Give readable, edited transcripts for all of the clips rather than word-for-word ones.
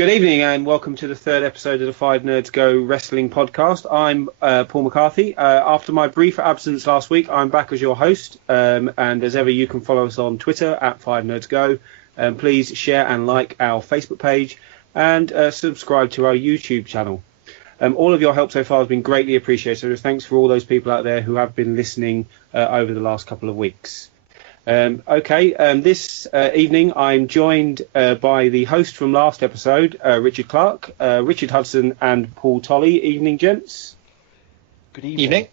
Good evening and welcome to the third episode of the 5NerdsGo wrestling podcast. I'm Paul McCarthy. After my brief absence last week, I'm back as your host. And as ever, you can follow us on Twitter at 5NerdsGo. Please share and like our Facebook page and subscribe to our YouTube channel. All of your help so far has been greatly appreciated. So thanks for all those people out there who have been listening over the last couple of weeks. This evening I'm joined by the host from last episode, Richard Clark, Richard Hudson and Paul Tolley. Evening, gents. Good evening.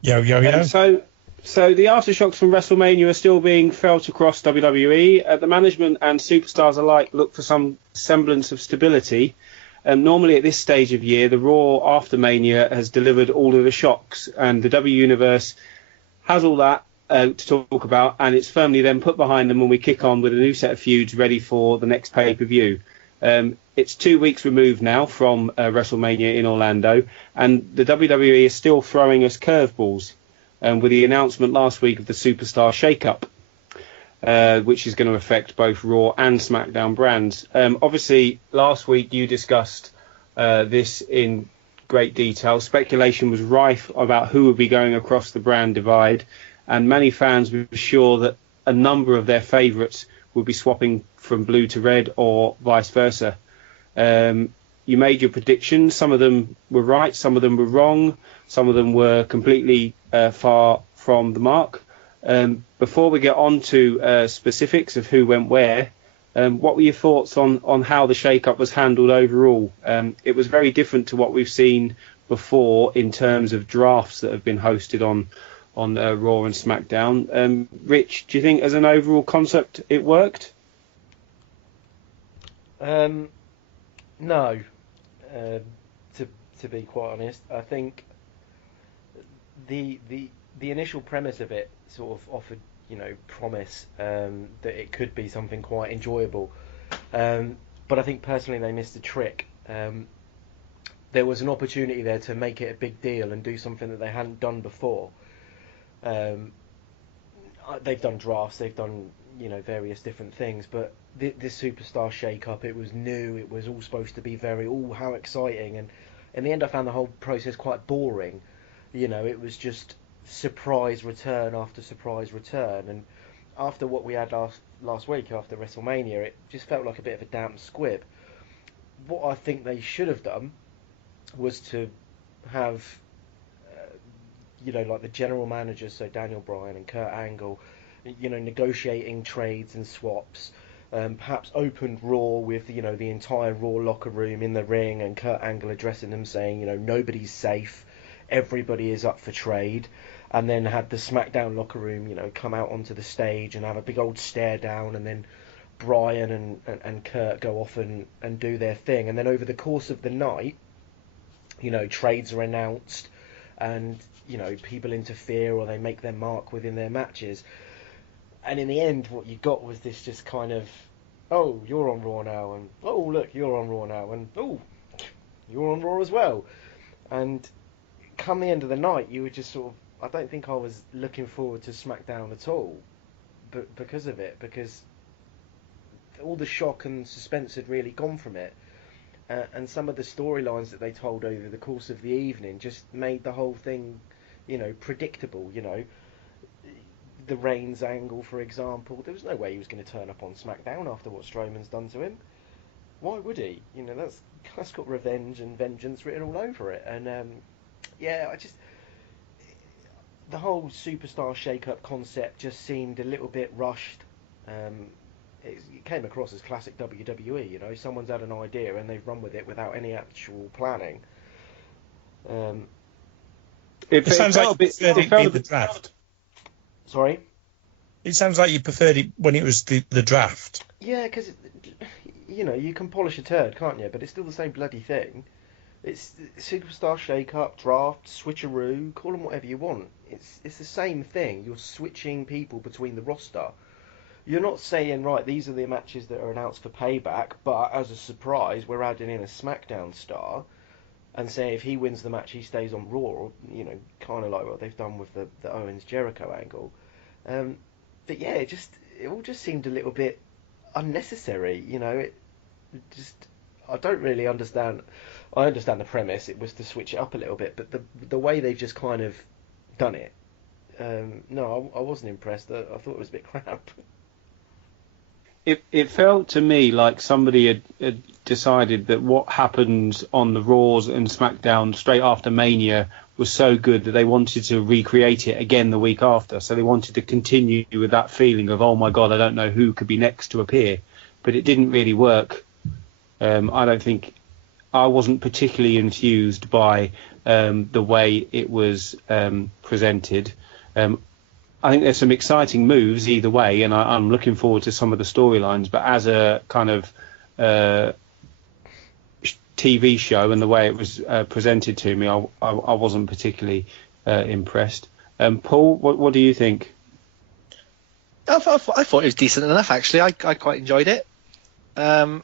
Yo, yo, yo. So the aftershocks from WrestleMania are still being felt across WWE. The management and superstars alike look for some semblance of stability. Normally at this stage of year, the Raw after Mania has delivered all of the shocks, and the W Universe has all that to talk about, and it's firmly then put behind them when we kick on with a new set of feuds ready for the next pay-per-view. It's 2 weeks removed now from WrestleMania in Orlando, and the WWE is still throwing us curveballs with the announcement last week of the Superstar shakeup, which is going to affect both Raw and Smackdown brands. Obviously, last week you discussed this in great detail. Speculation was rife about who would be going across the brand divide, and many fans were sure that a number of their favourites would be swapping from blue to red or vice versa. You made your predictions. Some of them were right, some of them were wrong, some of them were completely far from the mark. Before we get on to specifics of who went where, what were your thoughts on how the shake-up was handled overall? It was very different to what we've seen before in terms of drafts that have been hosted on Raw and Smackdown. Rich, do you think as an overall concept it worked? No. To be quite honest, I think the initial premise of it sort of offered, promise that it could be something quite enjoyable. But I think personally they missed a trick. There was an opportunity there to make it a big deal and do something that they hadn't done before. They've done drafts, they've done various different things, but this superstar shake-up, it was new, it was all supposed to be how exciting, and in the end I found the whole process quite boring. It was just surprise return after surprise return, and after what we had last week after WrestleMania, it just felt like a bit of a damp squib. What I think they should have done was to have like the general managers, so Daniel Bryan and Kurt Angle, negotiating trades and swaps. Perhaps opened Raw with the entire Raw locker room in the ring, and Kurt Angle addressing them, saying nobody's safe, everybody is up for trade. And then had the SmackDown locker room come out onto the stage and have a big old stare down, and then Bryan and Kurt go off and do their thing. And then over the course of the night, trades are announced, and people interfere or they make their mark within their matches. And in the end, what you got was this just kind of, oh, you're on Raw now, and oh, look, you're on Raw now, and oh, you're on Raw as well. And come the end of the night, you were just sort of, I don't think I was looking forward to SmackDown at all, but because of it, because all the shock and suspense had really gone from it. And some of the storylines that they told over the course of the evening just made the whole thing, predictable. The Reigns angle, for example, there was no way he was going to turn up on SmackDown after what Strowman's done to him. Why would he? That's got revenge and vengeance written all over it. And the whole superstar shake-up concept just seemed a little bit rushed. It came across as classic WWE. Someone's had an idea and they've run with it without any actual planning. It sounds like you preferred it being the draft. Sorry? It sounds like you preferred it when it was the draft. Yeah, because, you can polish a turd, can't you? But it's still the same bloody thing. It's superstar shake-up, draft, switcheroo, call them whatever you want. It's the same thing. You're switching people between the roster. You're not saying, right, these are the matches that are announced for Payback, but as a surprise, we're adding in a SmackDown star, and say if he wins the match, he stays on Raw, kind of like what they've done with the Owens-Jericho angle. But yeah, it all just seemed a little bit unnecessary, I don't really understand. I understand the premise. It was to switch it up a little bit, but the way they've just kind of done it, no, I wasn't impressed. I thought it was a bit crap. It felt to me like somebody had decided that what happened on the Raws and SmackDown straight after Mania was so good that they wanted to recreate it again the week after. So they wanted to continue with that feeling of, oh my God, I don't know who could be next to appear. But it didn't really work. I don't think I wasn't particularly enthused by the way it was presented. I think there's some exciting moves either way, and I'm looking forward to some of the storylines. But as a kind of TV show and the way it was presented to me, I wasn't particularly impressed. Paul, what do you think? I thought it was decent enough, actually. I quite enjoyed it. I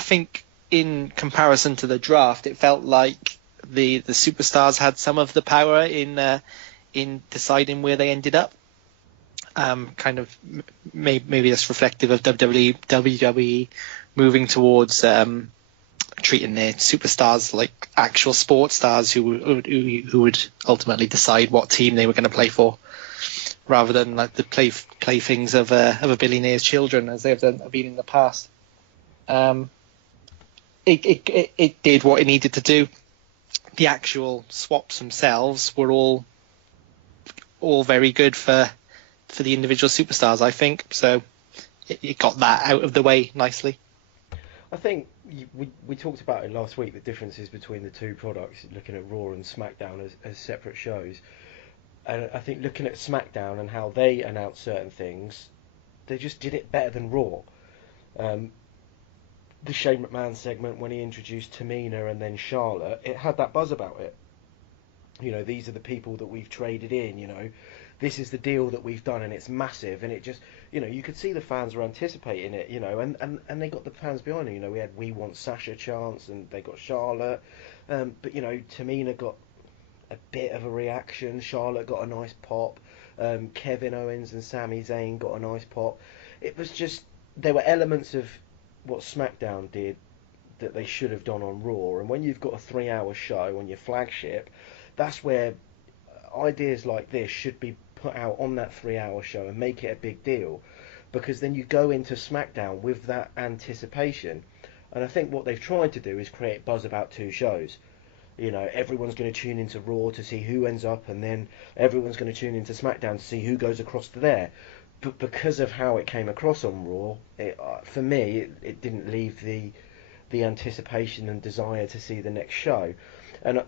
think in comparison to the draft, it felt like the superstars had some of the power in deciding where they ended up. Kind of maybe that's reflective of WWE moving towards treating their superstars like actual sports stars who would ultimately decide what team they were going to play for, rather than like the playthings of a billionaire's children as they've been in the past. It did what it needed to do. The actual swaps themselves were all very good for the individual superstars, I think. So it got that out of the way nicely. I think we talked about it last week, the differences between the two products, looking at Raw and SmackDown as separate shows. And I think looking at SmackDown and how they announced certain things, they just did it better than Raw. The Shane McMahon segment, when he introduced Tamina and then Charlotte, it had that buzz about it. You know, these are the people that we've traded in, you know. This is the deal that we've done, and it's massive, and it just, you know, you could see the fans were anticipating it, you know, and they got the fans behind it. You know, we had We Want Sasha chants, and they got Charlotte, but, you know, Tamina got a bit of a reaction, Charlotte got a nice pop, Kevin Owens and Sami Zayn got a nice pop. It was just, there were elements of what SmackDown did that they should have done on Raw, and when you've got a 3-hour show on your flagship, that's where ideas like this should be put out on that 3-hour show and make it a big deal, because then you go into SmackDown with that anticipation. And I think what they've tried to do is create buzz about two shows. You know, everyone's going to tune into Raw to see who ends up, and then everyone's going to tune into SmackDown to see who goes across to there. But because of how it came across on Raw, for me, it didn't leave the anticipation and desire to see the next show. And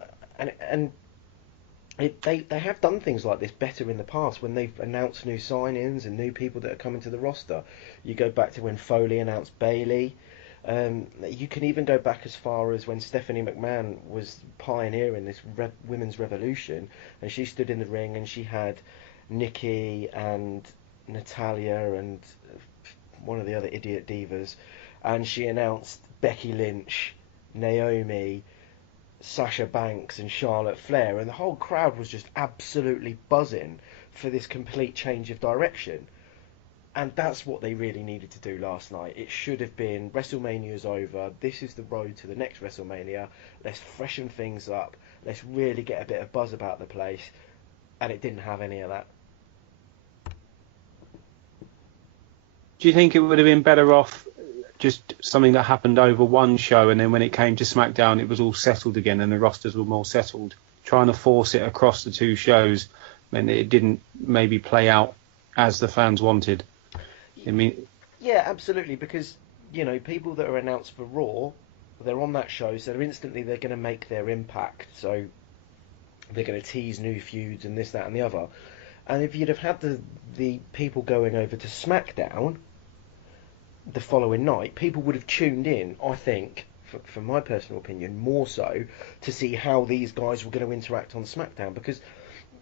they have done things like this better in the past when they've announced new sign-ins and new people that are coming to the roster. You go back to when Foley announced Bayley. You can even go back as far as when Stephanie McMahon was pioneering this women's revolution, and she stood in the ring and she had Nikki and Natalia and one of the other idiot divas, and she announced Becky Lynch, Naomi, Sasha Banks and Charlotte Flair, and the whole crowd was just absolutely buzzing for this complete change of direction. And that's what they really needed to do last night. It should have been, WrestleMania's over, this is the road to the next WrestleMania, let's freshen things up, let's really get a bit of buzz about the place, and it didn't have any of that. Do you think it would have been better off just something that happened over one show, and then when it came to SmackDown it was all settled again and the rosters were more settled? Trying to force it across the two shows meant that it didn't maybe play out as the fans wanted. I mean, yeah, absolutely, because, you know, people that are announced for Raw, they're on that show, so instantly they're going to make their impact, so they're going to tease new feuds and this, that and the other. And if you'd have had the people going over to SmackDown the following night, people would have tuned in, I think, for my personal opinion, more so to see how these guys were going to interact on SmackDown. Because,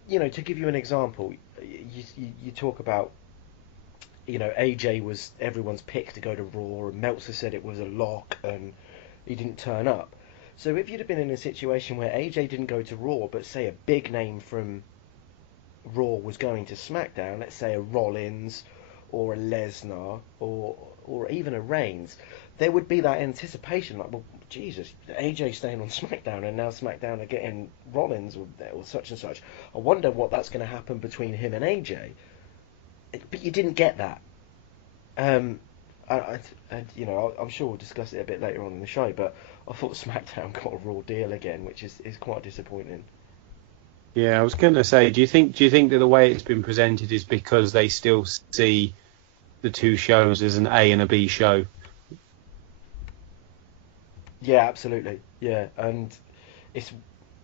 you know, to give you an example, you talk about, you know, AJ was everyone's pick to go to Raw, and Meltzer said it was a lock, and he didn't turn up. So if you'd have been in a situation where AJ didn't go to Raw, but say a big name from Raw was going to SmackDown, let's say a Rollins or a Lesnar or even a Reigns, there would be that anticipation, like, well, Jesus, AJ staying on SmackDown, and now SmackDown are getting Rollins or such and such. I wonder what that's going to happen between him and AJ. But you didn't get that. And I'm sure we'll discuss it a bit later on in the show, but I thought SmackDown got a Raw deal again, which is quite disappointing. Yeah, I was going to say, do you think that the way it's been presented is because they still see the two shows as an A and a B show? Yeah, absolutely. Yeah, and it's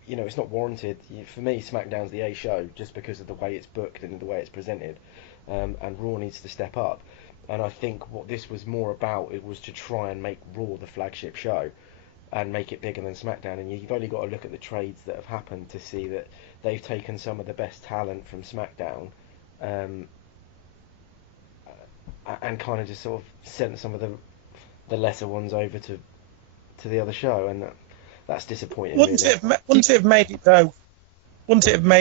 not warranted. For me, SmackDown's the A show just because of the way it's booked and the way it's presented, and Raw needs to step up. And I think what this was more about, it was to try and make Raw the flagship show and make it bigger than SmackDown. And you've only got to look at the trades that have happened to see that they've taken some of the best talent from SmackDown and kind of just sort of sent some of the lesser ones over to the other show, and that's disappointing. Wouldn't it have made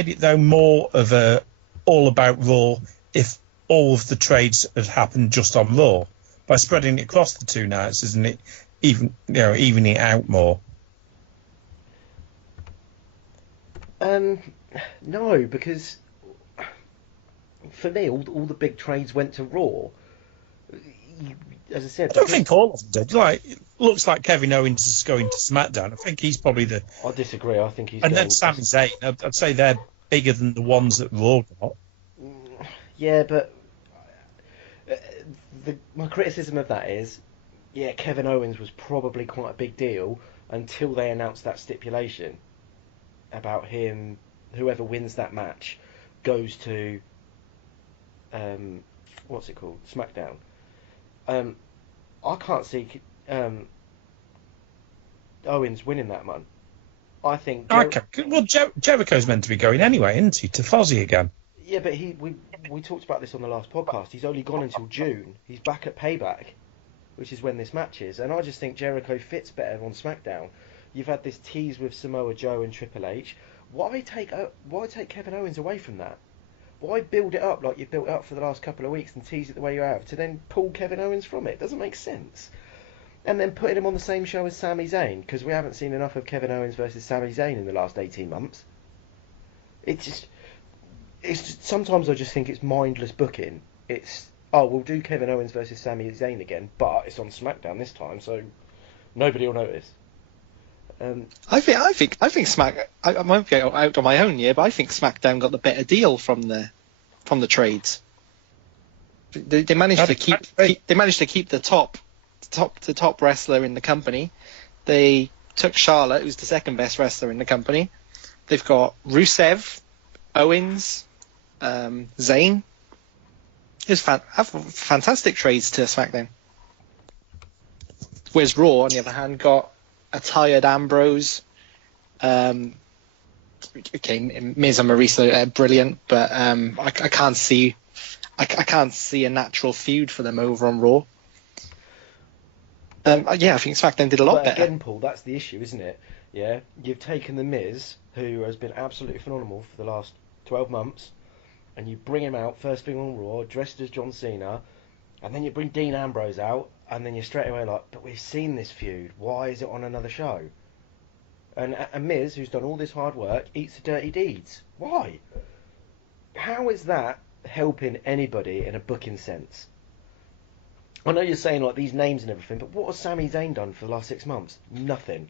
it though more of a all about Raw if all of the trades had happened just on Raw? By spreading it across the two nights, isn't it evening it out more? No, because for me, all the big trades went to Raw. As I said, I don't think all of them did. It looks like Kevin Owens is going to SmackDown. I think he's probably the. I disagree. I think he's. And then Sami Zayn. I'd say they're bigger than the ones that Raw got. Yeah, but my criticism of that is, Kevin Owens was probably quite a big deal until they announced that stipulation about him. Whoever wins that match goes to what's it called? SmackDown. I can't see Owens winning that one. I think. Jericho's meant to be going anyway, isn't he? To Fozzy again. Yeah, but we talked about this on the last podcast. He's only gone until June. He's back at Payback, which is when this match is, and I just think Jericho fits better on SmackDown. You've had this tease with Samoa Joe and Triple H. Why take Kevin Owens away from that? Why build it up like you built it up for the last couple of weeks and tease it the way you have to then pull Kevin Owens from it? Doesn't make sense. And then putting him on the same show as Sami Zayn, because we haven't seen enough of Kevin Owens versus Sami Zayn in the last 18 months. It's sometimes I just think it's mindless booking. We'll do Kevin Owens versus Sami Zayn again, but it's on SmackDown this time, so nobody will notice. I think Smack. I might go out on my own here, but I think SmackDown got the better deal from the trades. They managed to keep the top wrestler in the company. They took Charlotte, who's the second best wrestler in the company. They've got Rusev, Owens, Zayn. It's fantastic trades to SmackDown. Whereas Raw, on the other hand, got a tired Ambrose. Miz and Maurice are brilliant, but I can't see a natural feud for them over on Raw. I think SmackDown did a lot better. Again, Paul, that's the issue, isn't it? Yeah, you've taken the Miz, who has been absolutely phenomenal for the last 12 months, and you bring him out first thing on Raw, dressed as John Cena, and then you bring Dean Ambrose out, and then you're straight away like, but we've seen this feud. Why is it on another show? And Miz, who's done all this hard work, eats the dirty deeds. Why? How is that helping anybody in a booking sense? I know you're saying like these names and everything, but what has Sami Zayn done for the last 6 months? Nothing.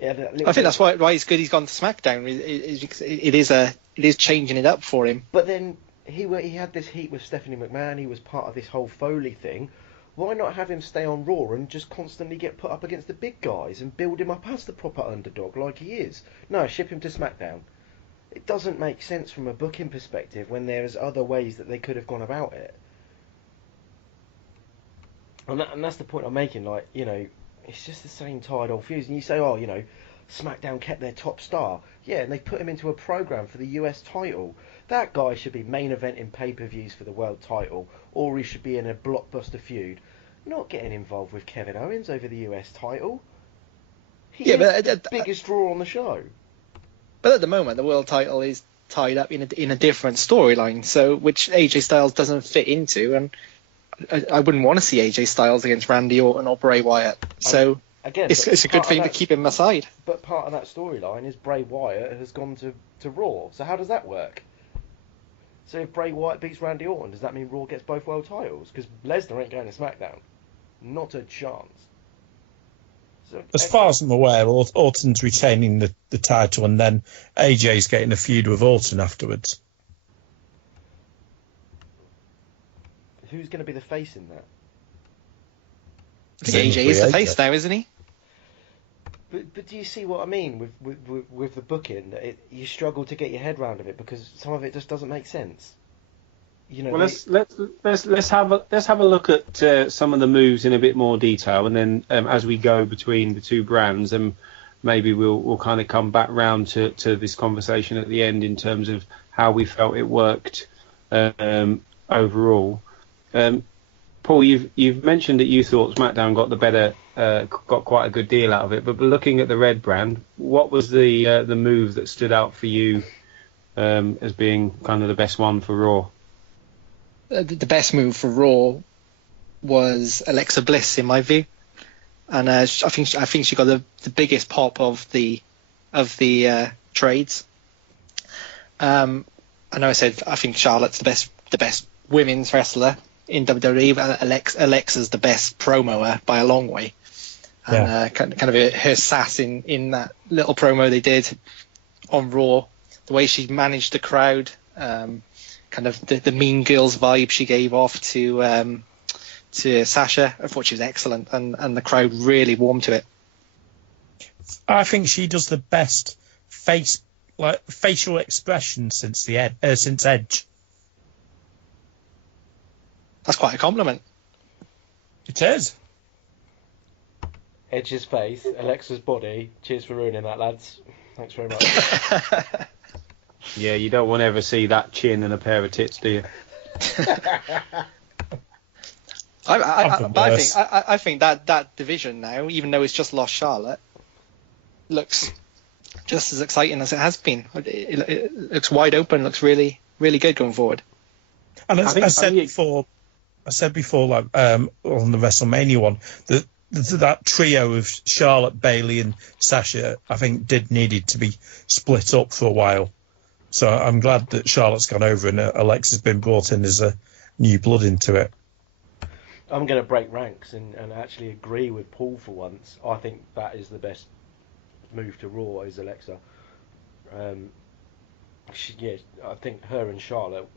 Yeah, I think that's why it's good he's gone to SmackDown. It is changing it up for him. But then he had this heat with Stephanie McMahon. He was part of this whole Foley thing. Why not have him stay on Raw and just constantly get put up against the big guys and build him up as the proper underdog like he is? No, ship him to SmackDown. It doesn't make sense from a booking perspective when there's other ways that they could have gone about it. And that's the point I'm making. Like, it's just the same tired old feuds. And you say, SmackDown kept their top star. Yeah, and they put him into a program for the US title. That guy should be main eventing pay-per-views for the world title, or he should be in a blockbuster feud. Not getting involved with Kevin Owens over the US title. He's the biggest draw on the show. But at the moment, the world title is tied up in a different storyline, so which AJ Styles doesn't fit into. And I wouldn't want to see AJ Styles against Randy Orton or Bray Wyatt. So again, it's a good thing to keep him aside. But part of that storyline is Bray Wyatt has gone to Raw. So how does that work? So if Bray Wyatt beats Randy Orton, does that mean Raw gets both world titles? Because Lesnar ain't going to SmackDown. Not a chance. So, as far as I'm aware, Orton's retaining the title, and then AJ's getting a feud with Orton afterwards. Who's going to be the face in that? AJ is the face now, isn't he? But do you see what I mean with the booking? You struggle to get your head round of it because some of it just doesn't make sense. You know. Well, let's have a look at some of the moves in a bit more detail, and then as we go between the two brands, and maybe we'll kind of come back round to this conversation at the end in terms of how we felt it worked overall. Paul, you've mentioned that you thought SmackDown got quite a good deal out of it, but looking at the Red brand, what was the move that stood out for you as being kind of the best one for Raw? The best move for Raw was Alexa Bliss, in my view, and I think she got the biggest pop of the trades. I know I said I think Charlotte's the best women's wrestler in WWE, but Alexa's the best promoer by a long way. And kind of her sass in that little promo they did on Raw, the way she managed the crowd, kind of the Mean Girls vibe she gave off to Sasha, I thought she was excellent, and the crowd really warmed to it. I think she does the best facial expression since Edge. That's quite a compliment. It is. Edge's face, Alexa's body. Cheers for ruining that, lads. Thanks very much. Yeah, you don't want to ever see that chin and a pair of tits, do you? I think that division now, even though it's just lost Charlotte, looks just as exciting as it has been. It looks wide open. Looks really, really good going forward. And as I said before, like on the WrestleMania one, that trio of Charlotte, Bayley, and Sasha, I think, needed to be split up for a while. So I'm glad that Charlotte's gone over and Alexa's been brought in as a new blood into it. I'm going to break ranks and actually agree with Paul for once. I think that is the best move to Raw is Alexa. I think her and Charlotte,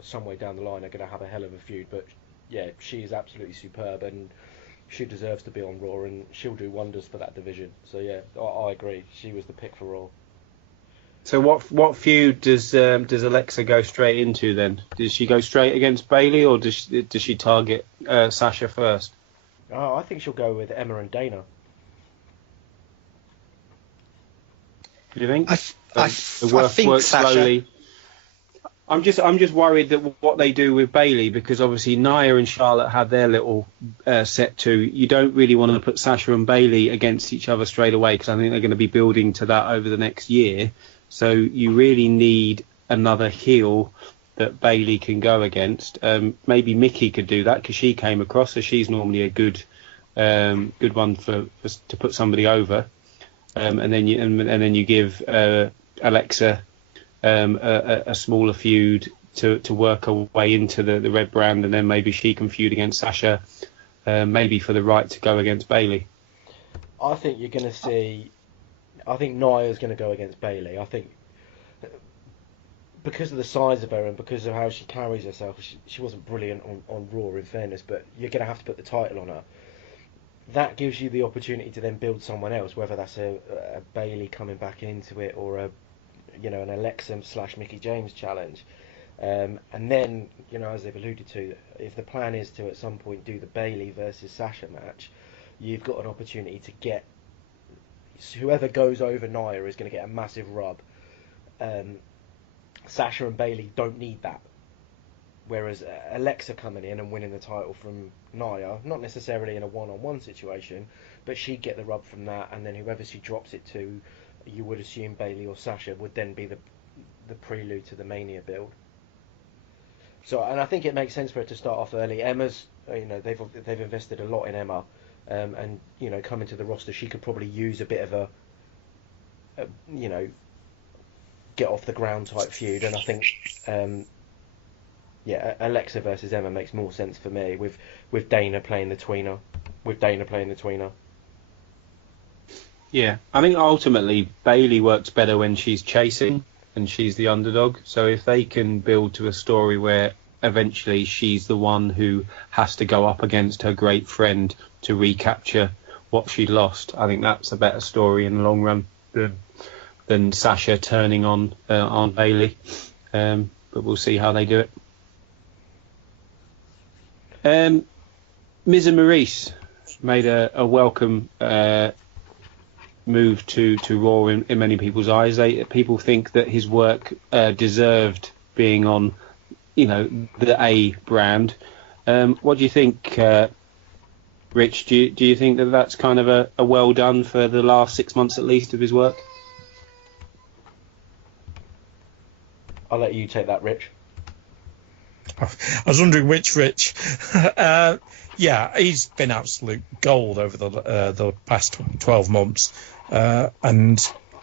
some way down the line, are going to have a hell of a feud. But yeah, she is absolutely superb and she deserves to be on Raw and she'll do wonders for that division. So yeah, I agree. She was the pick for Raw. So what feud does Alexa go straight into then? Does she go straight against Bayley or does she target Sasha first? Oh, I think she'll go with Emma and Dana. Do you think? I think work Sasha. Slowly. I'm just worried that what they do with Bayley, because obviously Nia and Charlotte had their little set too. You don't really want to put Sasha and Bayley against each other straight away because I think they're going to be building to that over the next year. So you really need another heel that Bayley can go against. Maybe Mickey could do that because she came across, so she's normally a good one to put somebody over. And then you give Alexa a smaller feud to work her way into the Red brand, and then maybe she can feud against Sasha, maybe for the right to go against Bayley. I think you're going to see. I think Nia's going to go against Bayley. I think because of the size of her and because of how she carries herself, she wasn't brilliant on Raw, in fairness, but you're going to have to put the title on her. That gives you the opportunity to then build someone else, whether that's a Bayley coming back into it or an Alexa / Mickey James challenge. And then, as they've alluded to, if the plan is to at some point do the Bayley versus Sasha match, you've got an opportunity to get whoever goes over Nia is going to get a massive rub. Sasha and Bayley don't need that. Whereas Alexa coming in and winning the title from Nia, not necessarily in a one-on-one situation, but she'd get the rub from that, and then whoever she drops it to, you would assume Bayley or Sasha would then be the prelude to the Mania build. So, and I think it makes sense for her to start off early. Emma's, they've invested a lot in Emma, and coming to the roster, she could probably use a bit of a get off the ground type feud. And I think, Alexa versus Emma makes more sense for me with Dana playing the tweener. Yeah, I think ultimately Bayley works better when she's chasing and she's the underdog. So if they can build to a story where eventually she's the one who has to go up against her great friend to recapture what she lost, I think that's a better story in the long run than Sasha turning on Bayley. But we'll see how they do it. Miz and Maurice made a welcome move to Raw in many people's eyes. People think that his work deserved being on, the A brand. What do you think, Rich? Do you think that that's kind of a well done for the last 6 months at least of his work? I'll let you take that, Rich. I was wondering which Rich. Yeah, he's been absolute gold over the past 12 months. And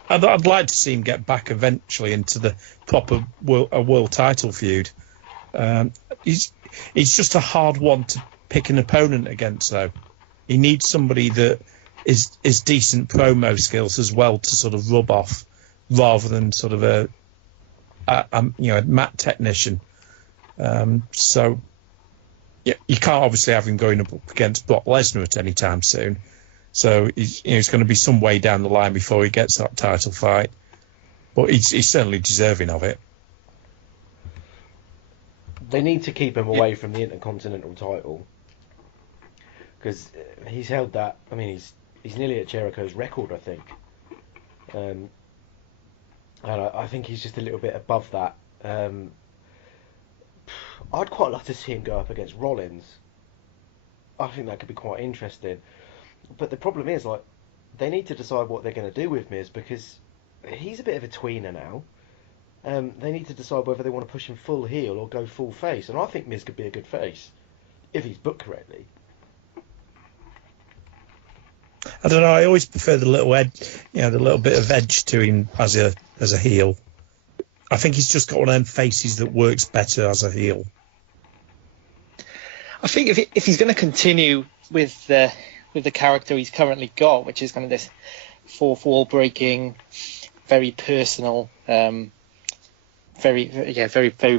I'd like to see him get back eventually into the proper world title feud. He's just a hard one to pick an opponent against, though. He needs somebody that is decent promo skills as well to sort of rub off, rather than sort of a mat technician. So yeah, you can't obviously have him going up against Brock Lesnar at any time soon. So he's going to be some way down the line before he gets that title fight. But he's certainly deserving of it. They need to keep him away from the Intercontinental title, because he's held that. I mean, he's nearly at Jericho's record, I think. And I think he's just a little bit above that. I'd quite like to see him go up against Rollins. I think that could be quite interesting. But the problem is, they need to decide what they're going to do with Miz, because he's a bit of a tweener now. They need to decide whether they want to push him full heel or go full face. And I think Miz could be a good face, if he's booked correctly. I don't know. I always prefer the little edge, the little bit of edge to him as a heel. I think he's just got one of them faces that works better as a heel. I think if he's going to continue with the character he's currently got, which is kind of this fourth wall breaking, very personal, very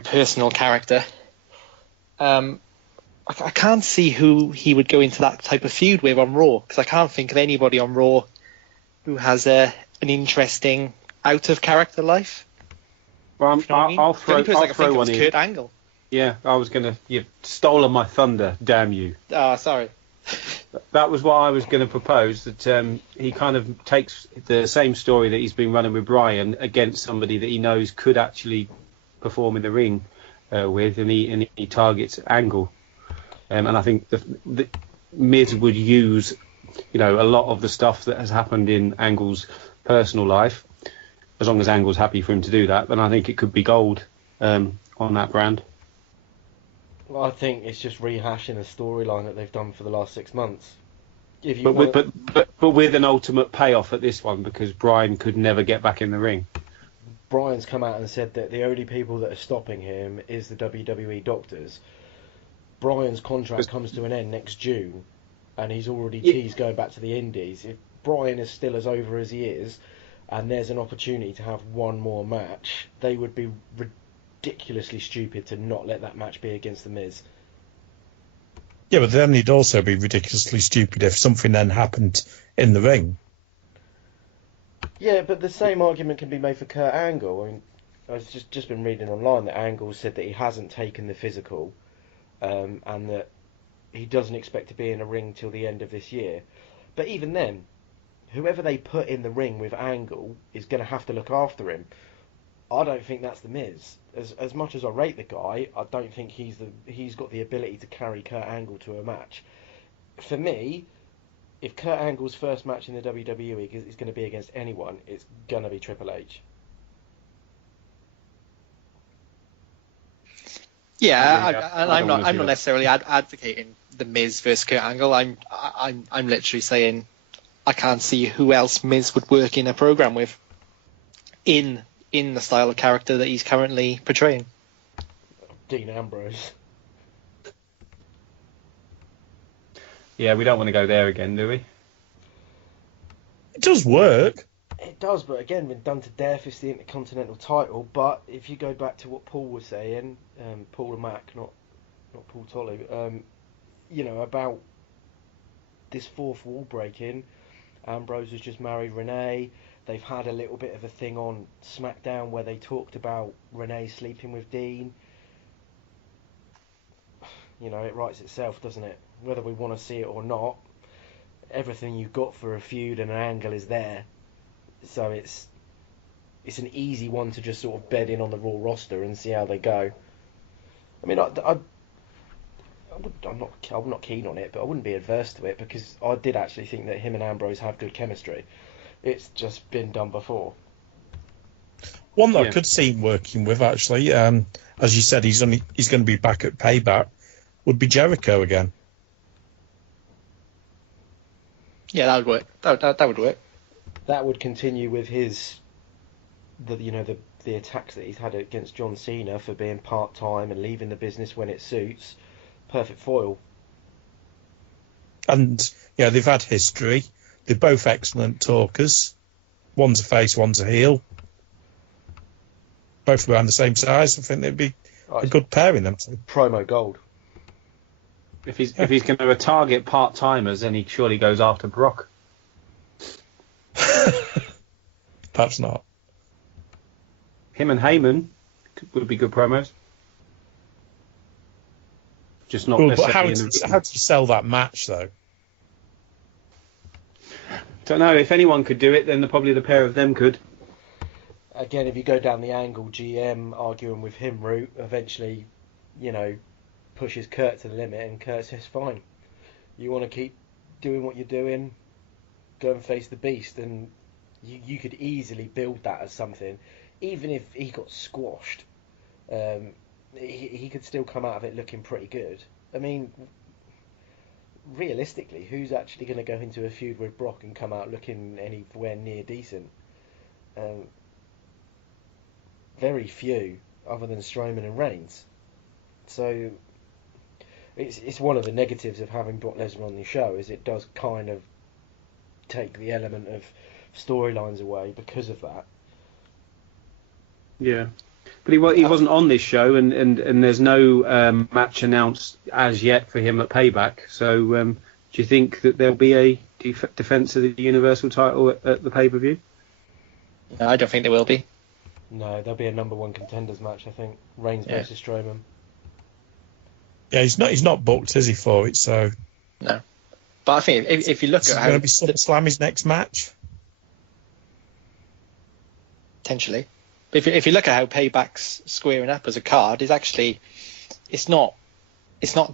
personal character. I can't see who he would go into that type of feud with on Raw, because I can't think of anybody on Raw who has an interesting out of character life. Well, I'll throw one in. Kurt Angle. Yeah, I was you've stolen my thunder, damn you. Sorry. That was what I was going to propose, that he kind of takes the same story that he's been running with Bryan against somebody that he knows could actually perform in the ring with, and he targets Angle. And I think the Miz would use, a lot of the stuff that has happened in Angle's personal life, as long as Angle's happy for him to do that. Then I think it could be gold on that brand. Well, I think it's just rehashing a storyline that they've done for the last 6 months. But with an ultimate payoff at this one, because Bryan could never get back in the ring. Bryan's come out and said that the only people that are stopping him is the WWE doctors. Bryan's contract comes to an end next June, and he's already teased going back to the Indies. If Bryan is still as over as he is, and there's an opportunity to have one more match, they would be ridiculously stupid to not let that match be against The Miz. Yeah, but then he'd also be ridiculously stupid if something then happened in the ring. Yeah, but the same argument can be made for Kurt Angle. I mean, I've just been reading online that Angle said that he hasn't taken the physical, and that he doesn't expect to be in a ring till the end of this year. But even then, whoever they put in the ring with Angle is going to have to look after him. I don't think that's The Miz. As much as I rate the guy, I don't think he's got the ability to carry Kurt Angle to a match. For me, if Kurt Angle's first match in the WWE is going to be against anyone, it's going to be Triple H. I'm not necessarily advocating the Miz versus Kurt Angle. I'm literally saying I can't see who else Miz would work in a program with in the style of character that he's currently portraying. Dean Ambrose. Yeah, we don't want to go there again, do we? It does work. It does, but again, been done to death. It's the Intercontinental title. But if you go back to what Paul was saying, Paul Mack, not Paul Tolu, about this fourth wall breaking. Ambrose has just married Renee. They've had a little bit of a thing on Smackdown where they talked about Renee sleeping with Dean. It writes itself, doesn't it? Whether we want to see it or not, everything you've got for a feud and an angle is there. So it's an easy one to just sort of bed in on the Raw roster and see how they go. I mean, I'm not keen on it, but I wouldn't be adverse to it because I did actually think that him and Ambrose have good chemistry. It's just been done before. One that I could see him working with, actually, as you said, he's going to be back at Payback, would be Jericho again. Yeah, that would work. That would work. That would continue with the attacks that he's had against John Cena for being part-time and leaving the business when it suits. Perfect foil. And, they've had history. They're both excellent talkers. One's a face, one's a heel. Both around the same size. I think they'd be a good pairing, them two. Promo gold. If he's going to target part-timers, then he surely goes after Brock. Perhaps not. Him and Heyman would be good promos. Just not necessarily. How do you sell that match, though? Don't know. If anyone could do it, then probably the pair of them could. Again, if you go down the Angle GM arguing with him route, eventually, pushes Kurt to the limit, and Kurt says, "Fine, you want to keep doing what you're doing, go and face the Beast." And you could easily build that as something, even if he got squashed. He could still come out of it looking pretty good. I mean, realistically, who's actually going to go into a feud with Brock and come out looking anywhere near decent? Very few, other than Strowman and Reigns. So it's one of the negatives of having Brock Lesnar on the show, is it does kind of take the element of storylines away because of that. Yeah. But he wasn't on this show, and there's no match announced as yet for him at Payback. So do you think that there'll be a defence of the Universal title at the pay-per-view? No, I don't think there will be. No, there'll be a number one contenders match, I think. Reigns versus Strowman. Yeah, he's not booked, is he, for it? So no. But I think if you look at how... going to be SummerSlam his next match? Potentially. But if you look at how Payback's squaring up as a card, it's not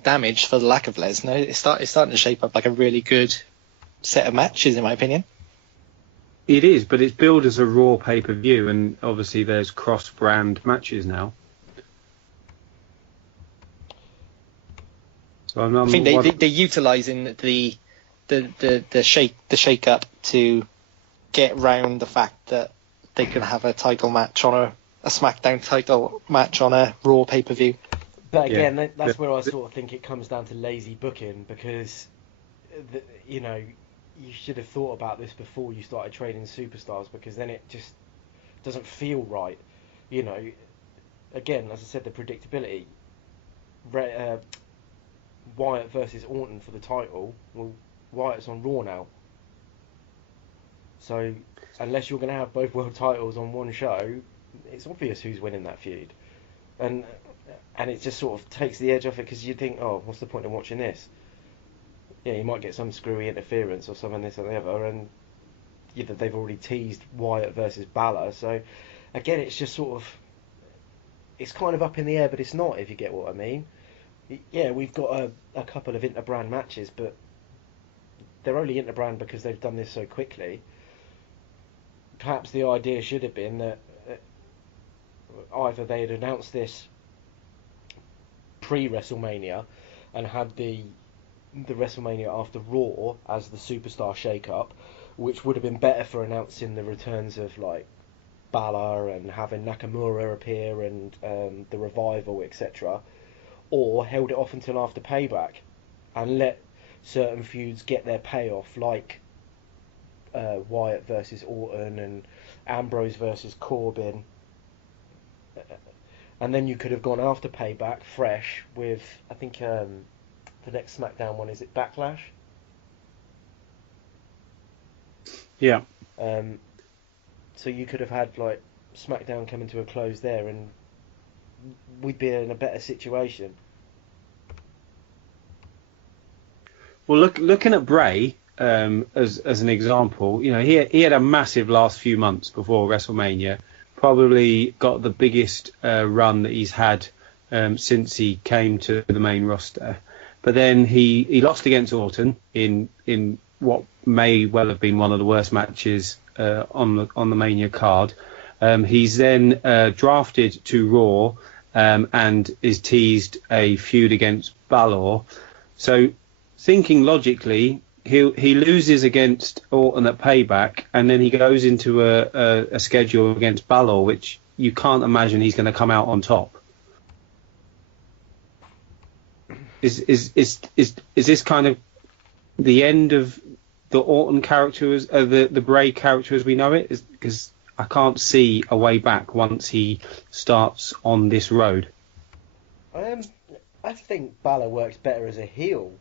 damaged for the lack of Lesnar. It's starting to shape up like a really good set of matches, in my opinion. It is, but it's billed as a Raw pay-per-view, and obviously there's cross-brand matches now. So I think they're utilising the shake-up to get round the fact that they can have a title match on a SmackDown title match on a Raw pay-per-view. But again, that's where I sort of think it comes down to lazy booking, because you should have thought about this before you started trading superstars, because then it just doesn't feel right. Again, as I said, the predictability. Wyatt versus Orton for the title. Well, Wyatt's on Raw now. So unless you're going to have both world titles on one show, it's obvious who's winning that feud. And it just sort of takes the edge off it, because you think, oh, what's the point of watching this? Yeah, you might get some screwy interference or something, this or the other, and they've already teased Wyatt versus Balor. So again, it's just sort of, it's kind of up in the air, but it's not, if you get what I mean. Yeah, we've got a couple of interbrand matches, but they're only interbrand because they've done this so quickly. Perhaps the idea should have been that either they had announced this pre-WrestleMania and had the WrestleMania after Raw as the Superstar shakeup, which would have been better for announcing the returns of like Balor and having Nakamura appear and the Revival, etc., or held it off until after Payback and let certain feuds get their payoff, like Wyatt versus Orton and Ambrose versus Corbin, and then you could have gone after Payback fresh with, I think the next SmackDown one, is it Backlash? Yeah. So you could have had like SmackDown coming to a close there, and we'd be in a better situation. Well, looking at Bray as an example, you know, he had a massive last few months before WrestleMania. Probably got the biggest run that he's had since he came to the main roster. But then he lost against Orton in what may well have been one of the worst matches on the Mania card. He's then drafted to Raw and is teased a feud against Balor. So thinking logically, he loses against Orton at Payback, and then he goes into a schedule against Balor, which you can't imagine he's going to come out on top. Is this kind of the end of the Orton character, the Bray character as we know it? Because I can't see a way back once he starts on this road. I think Balor works better as a heel.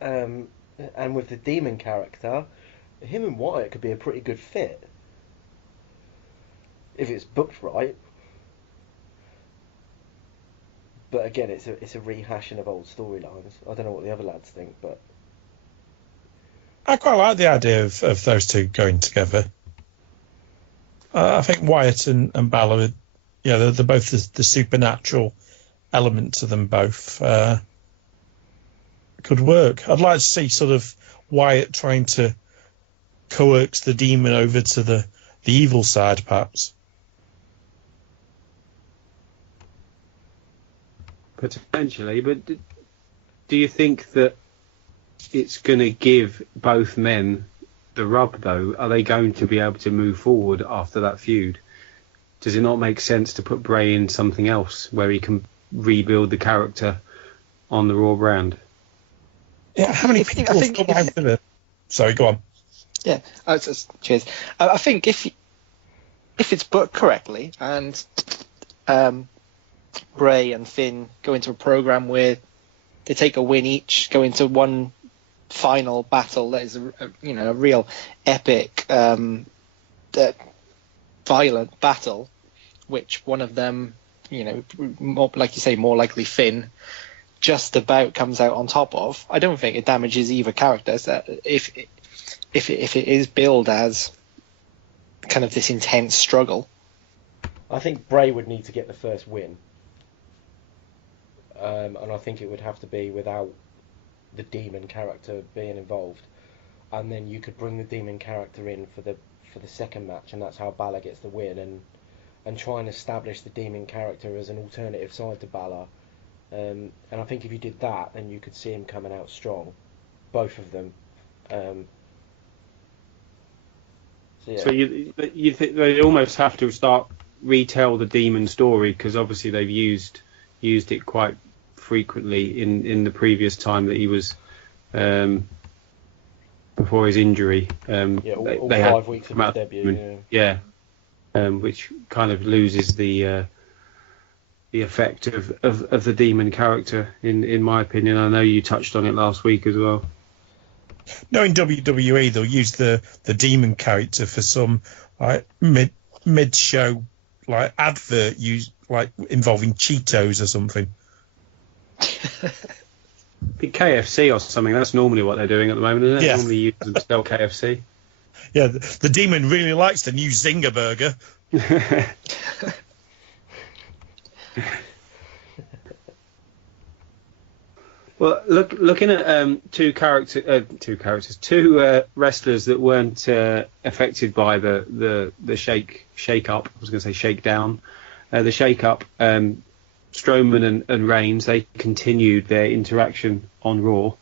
And with the Demon character, him and Wyatt could be a pretty good fit if it's booked right. But again, it's a rehashing of old storylines. I don't know what the other lads think, but I quite like the idea of those two going together. I think Wyatt and Balor, they're both the supernatural element to them both. Could work. I'd like to see sort of Wyatt trying to coax the Demon over to the evil side, perhaps. Potentially, but do you think that it's going to give both men the rub, though? Are they going to be able to move forward after that feud? Does it not make sense to put Bray in something else where he can rebuild the character on the Raw brand? Yeah, how many people have gone out with it? Sorry, go on. Yeah, cheers. I think if it's booked correctly and Bray and Finn go into a program where they take a win each, go into one final battle that is a real epic, violent battle, which one of them, more, like you say, more likely Finn, just about comes out on top of. I don't think it damages either character. So if it is billed as kind of this intense struggle, I think Bray would need to get the first win. And I think it would have to be without the Demon character being involved, and then you could bring the Demon character in for the second match, and that's how Balor gets the win, and try and establish the Demon character as an alternative side to Balor. And I think if you did that, then you could see him coming out strong, both of them. So you think they almost have to start retell the Demon story, because obviously they've used it quite frequently in the previous time that he was before his injury. All 5 weeks of his debut. Which kind of loses the effect of the Demon character in my opinion. I know you touched on it last week as well. No, in WWE they'll use the Demon character for some like mid show like advert involving Cheetos or something. Be KFC or something. That's normally what they're doing at the moment, isn't it? Yeah. Normally use them to sell KFC. Yeah, the Demon really likes the new Zinger burger. Well, looking at two wrestlers that weren't affected by the shake up. I was going to say shakedown. The shake up. Strowman and Reigns, they continued their interaction on Raw.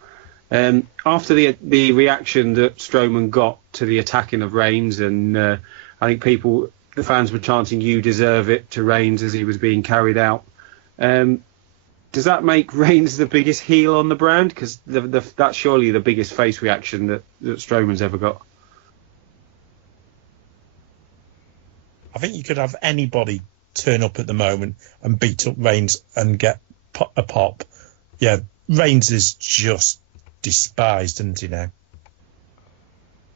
After the reaction that Strowman got to the attacking of Reigns, and I think the fans were chanting "You deserve it" to Reigns as he was being carried out. Does that make Reigns the biggest heel on the brand? Because that's surely the biggest face reaction that Strowman's ever got. I think you could have anybody turn up at the moment and beat up Reigns and get a pop. Yeah, Reigns is just despised, isn't he now?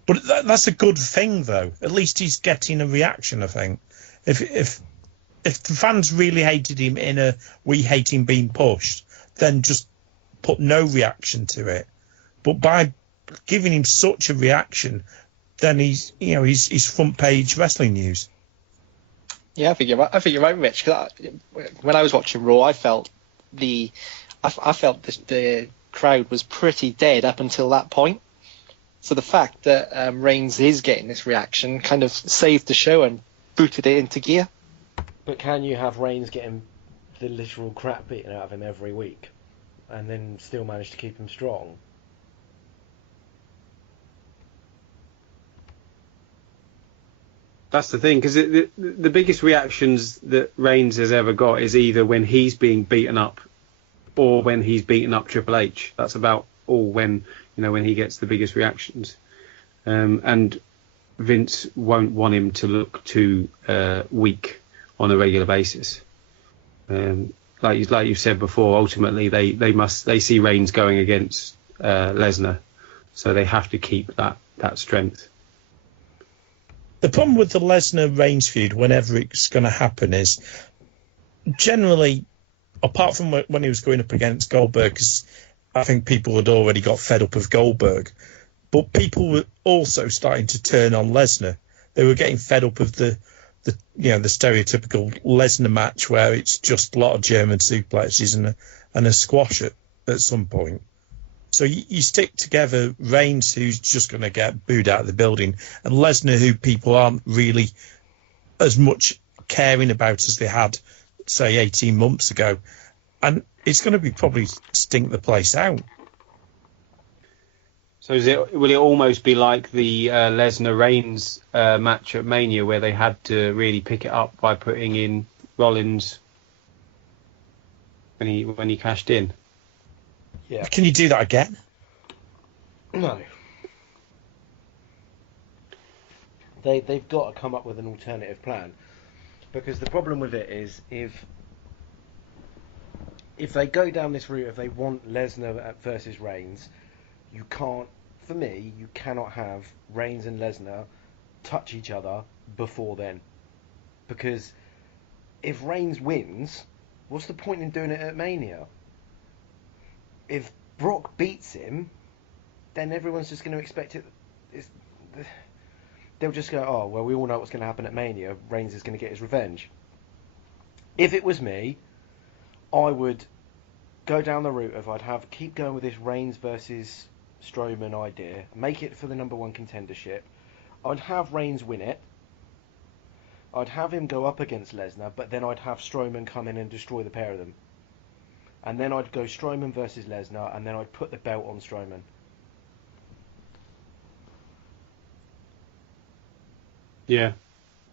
But that's a good thing, though. At least he's getting a reaction, I think. If the fans really hated him in a "we hate him being pushed," then just put no reaction to it. But by giving him such a reaction, then he's front page wrestling news. Yeah, I think you're right, Rich. 'Cause when I was watching Raw, I felt the crowd was pretty dead up until that point. So the fact that Reigns is getting this reaction kind of saved the show and booted it into gear. But can you have Reigns getting the literal crap beaten out of him every week and then still manage to keep him strong? That's the thing, because the biggest reactions that Reigns has ever got is either when he's being beaten up or when he's beaten up Triple H. That's about all when he gets the biggest reactions. And Vince won't want him to look too weak on a regular basis. Like you said before, ultimately they see Reigns going against Lesnar, so they have to keep that strength. The problem with the Lesnar-Reigns feud, whenever it's going to happen, is generally, apart from when he was going up against Goldberg, because I think people had already got fed up of Goldberg, but people were also starting to turn on Lesnar. They were getting fed up of the stereotypical Lesnar match where it's just a lot of German suplexes and a squash at some point. So you stick together Reigns, who's just going to get booed out of the building, and Lesnar, who people aren't really as much caring about as they had, say, 18 months ago. And it's going to be probably stink the place out. So will it almost be like the Lesnar-Reigns match at Mania, where they had to really pick it up by putting in Rollins when he cashed in? Yeah. Can you do that again? No. They've got to come up with an alternative plan, because the problem with it is if they go down this route, if they want Lesnar versus Reigns, you cannot have Reigns and Lesnar touch each other before then, because if Reigns wins, what's the point in doing it at Mania? If Brock beats him, then everyone's just going to expect it. They'll just go, oh, well, we all know what's going to happen at Mania. Reigns is going to get his revenge. If it was me, I would go down the route of keep going with this Reigns versus Strowman idea, make it for the number one contendership. I'd have Reigns win it. I'd have him go up against Lesnar, but then I'd have Strowman come in and destroy the pair of them. And then I'd go Strowman versus Lesnar, and then I'd put the belt on Strowman. Yeah.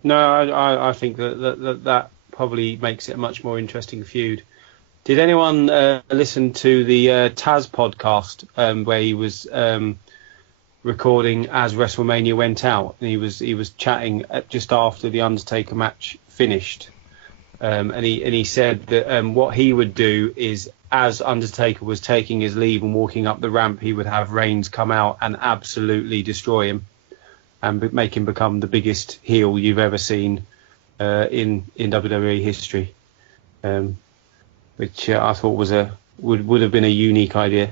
No, I think that probably makes it a much more interesting feud. Did anyone listen to the Taz podcast where he was recording as WrestleMania went out? And he was chatting just after the Undertaker match finished. And he said that what he would do is, as Undertaker was taking his leave and walking up the ramp, he would have Reigns come out and absolutely destroy him and make him become the biggest heel you've ever seen in WWE history, which I thought would have been a unique idea.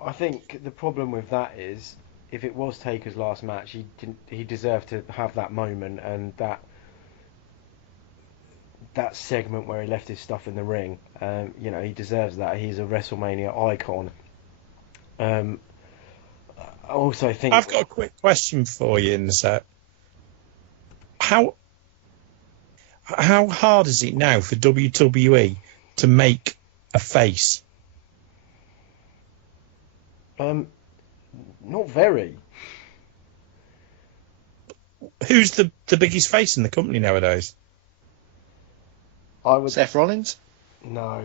I think the problem with that is, if it was Taker's last match, he deserved to have that moment and that segment where he left his stuff in the ring. He deserves that. He's a WrestleMania icon. I also think I've got a quick question for you in the set. how hard is it now for WWE to make a face? Not very. Who's the biggest face in the company nowadays? I would. Seth Rollins? No.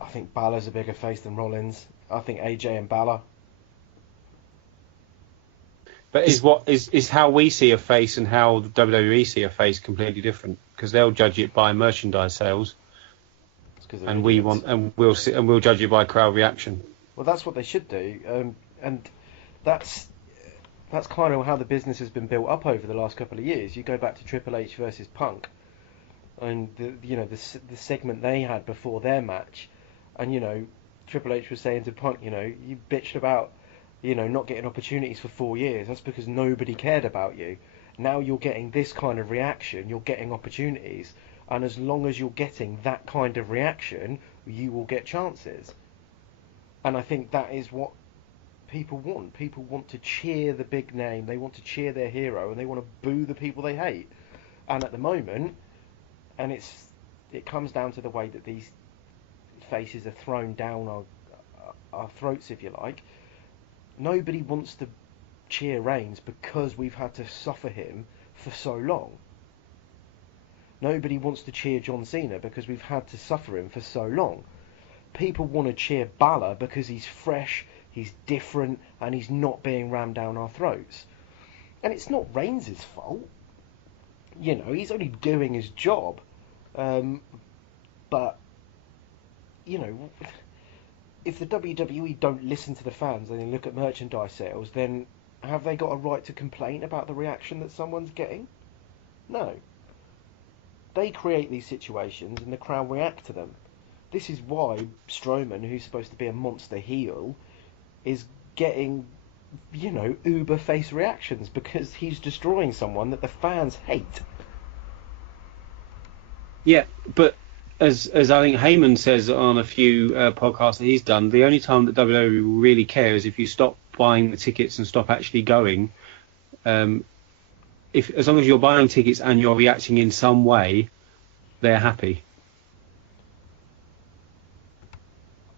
I think Balor's a bigger face than Rollins. I think AJ and Balor. But is how we see a face and how the WWE see a face completely different? Because they'll judge it by merchandise sales, and we'll judge it by crowd reaction. Well, that's what they should do, and that's kind of how the business has been built up over the last couple of years. You go back to Triple H versus Punk, and the segment they had before their match, and Triple H was saying to Punk, you bitched about not getting opportunities for 4 years. That's because nobody cared about you. Now you're getting this kind of reaction, you're getting opportunities, and as long as you're getting that kind of reaction, you will get chances. And I think that is what people want. People want to cheer the big name, they want to cheer their hero, and they want to boo the people they hate. And at the moment, and it comes down to the way that these faces are thrown down our throats, if you like. Nobody wants to cheer Reigns because we've had to suffer him for so long. Nobody wants to cheer John Cena because we've had to suffer him for so long. People want to cheer Balor because he's fresh, he's different, and he's not being rammed down our throats. And it's not Reigns' fault. He's only doing his job. But, if the WWE don't listen to the fans and they look at merchandise sales, then have they got a right to complain about the reaction that someone's getting? No. They create these situations and the crowd react to them. This is why Strowman, who's supposed to be a monster heel, is getting, uber face reactions, because he's destroying someone that the fans hate. Yeah, but as I think Heyman says on a few podcasts that he's done, the only time that WWE really cares is if you stop buying the tickets and stop actually going. As long as you're buying tickets and you're reacting in some way, they're happy.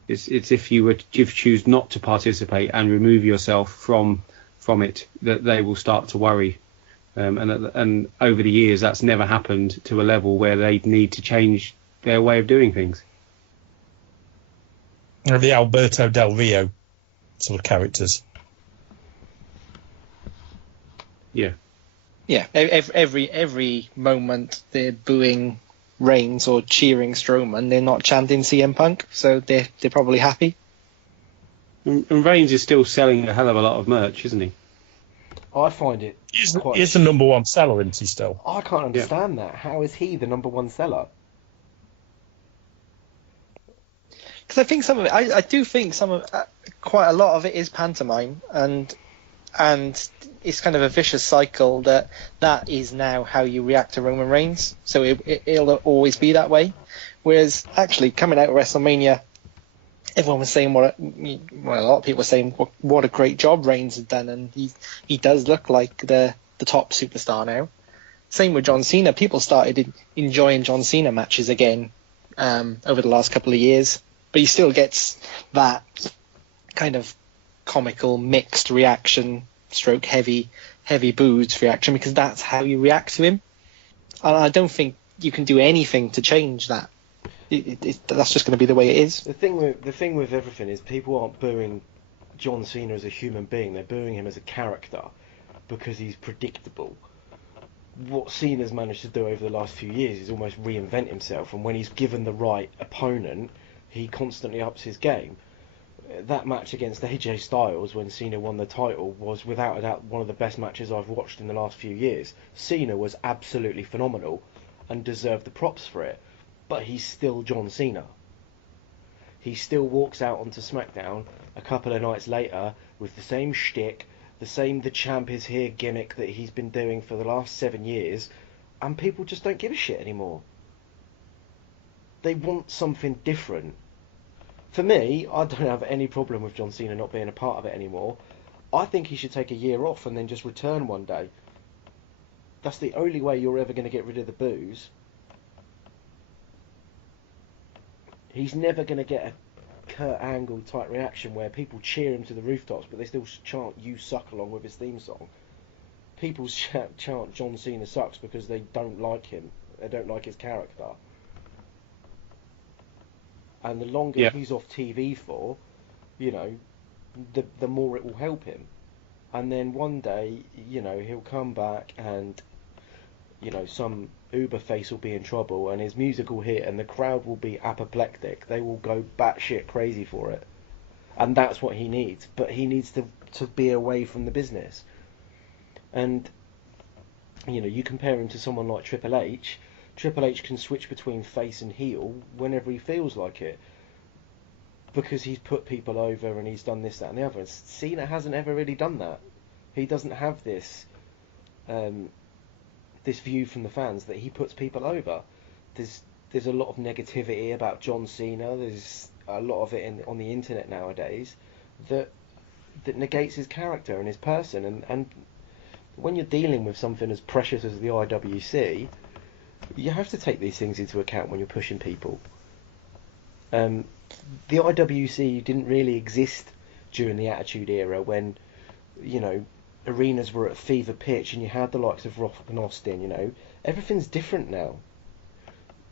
It's if you choose not to participate and remove yourself from it, that they will start to worry. And over the years, that's never happened to a level where they need to change their way of doing things. The Alberto Del Rio sort of characters. Yeah. Yeah, every moment they're booing Reigns or cheering Strowman, they're not chanting CM Punk, so they're probably happy. And Reigns is still selling a hell of a lot of merch, isn't he? I find it. He's the number one seller, isn't he, still? I can't understand that. How is he the number one seller? Because I think some of it, I do think quite a lot of it is pantomime, and it's kind of a vicious cycle that is now how you react to Roman Reigns. So it'll always be that way. Whereas actually coming out of WrestleMania, everyone was saying a lot of people were saying what a great job Reigns has done, and he does look like the top superstar now. Same with John Cena. People started enjoying John Cena matches again over the last couple of years, but he still gets that kind of comical mixed reaction, stroke heavy boos reaction, because that's how you react to him. And I don't think you can do anything to change that. That's just going to be the way it is. The thing with everything is people aren't booing John Cena as a human being. They're booing him as a character because he's predictable. What Cena's managed to do over the last few years is almost reinvent himself, and when he's given the right opponent, he constantly ups his game. That match against AJ Styles when Cena won the title was without a doubt one of the best matches I've watched in the last few years. Cena was absolutely phenomenal and deserved the props for it, but he's still John Cena. He still walks out onto Smackdown a couple of nights later with the same shtick, the champ is here gimmick that he's been doing for the last 7 years, and people just don't give a shit anymore. They want something different. For me, I don't have any problem with John Cena not being a part of it anymore. I think he should take a year off and then just return one day. That's the only way you're ever going to get rid of the boos. He's never going to get a Kurt Angle type reaction where people cheer him to the rooftops, but they still chant "You suck" along with his theme song. People chant John Cena sucks because they don't like him. They don't like his character. And the longer he's off TV for, you know, the more it will help him. And then one day, you know, he'll come back and, you know, some Uber face will be in trouble and his music will hit and the crowd will be apoplectic. They will go batshit crazy for it. And that's what he needs. But he needs to be away from the business. And, you know, you compare him to someone like Triple H. Triple H can switch between face and heel whenever he feels like it. Because he's put people over and he's done this, that and the other. And Cena hasn't ever really done that. He doesn't have this this view from the fans that he puts people over. There's a lot of negativity about John Cena. There's a lot of it on the internet nowadays that negates his character and his person. And when you're dealing with something as precious as the IWC, you have to take these things into account when you're pushing people. The IWC didn't really exist during the Attitude Era when, you know, arenas were at fever pitch and you had the likes of Rock and Austin, you know. Everything's different now.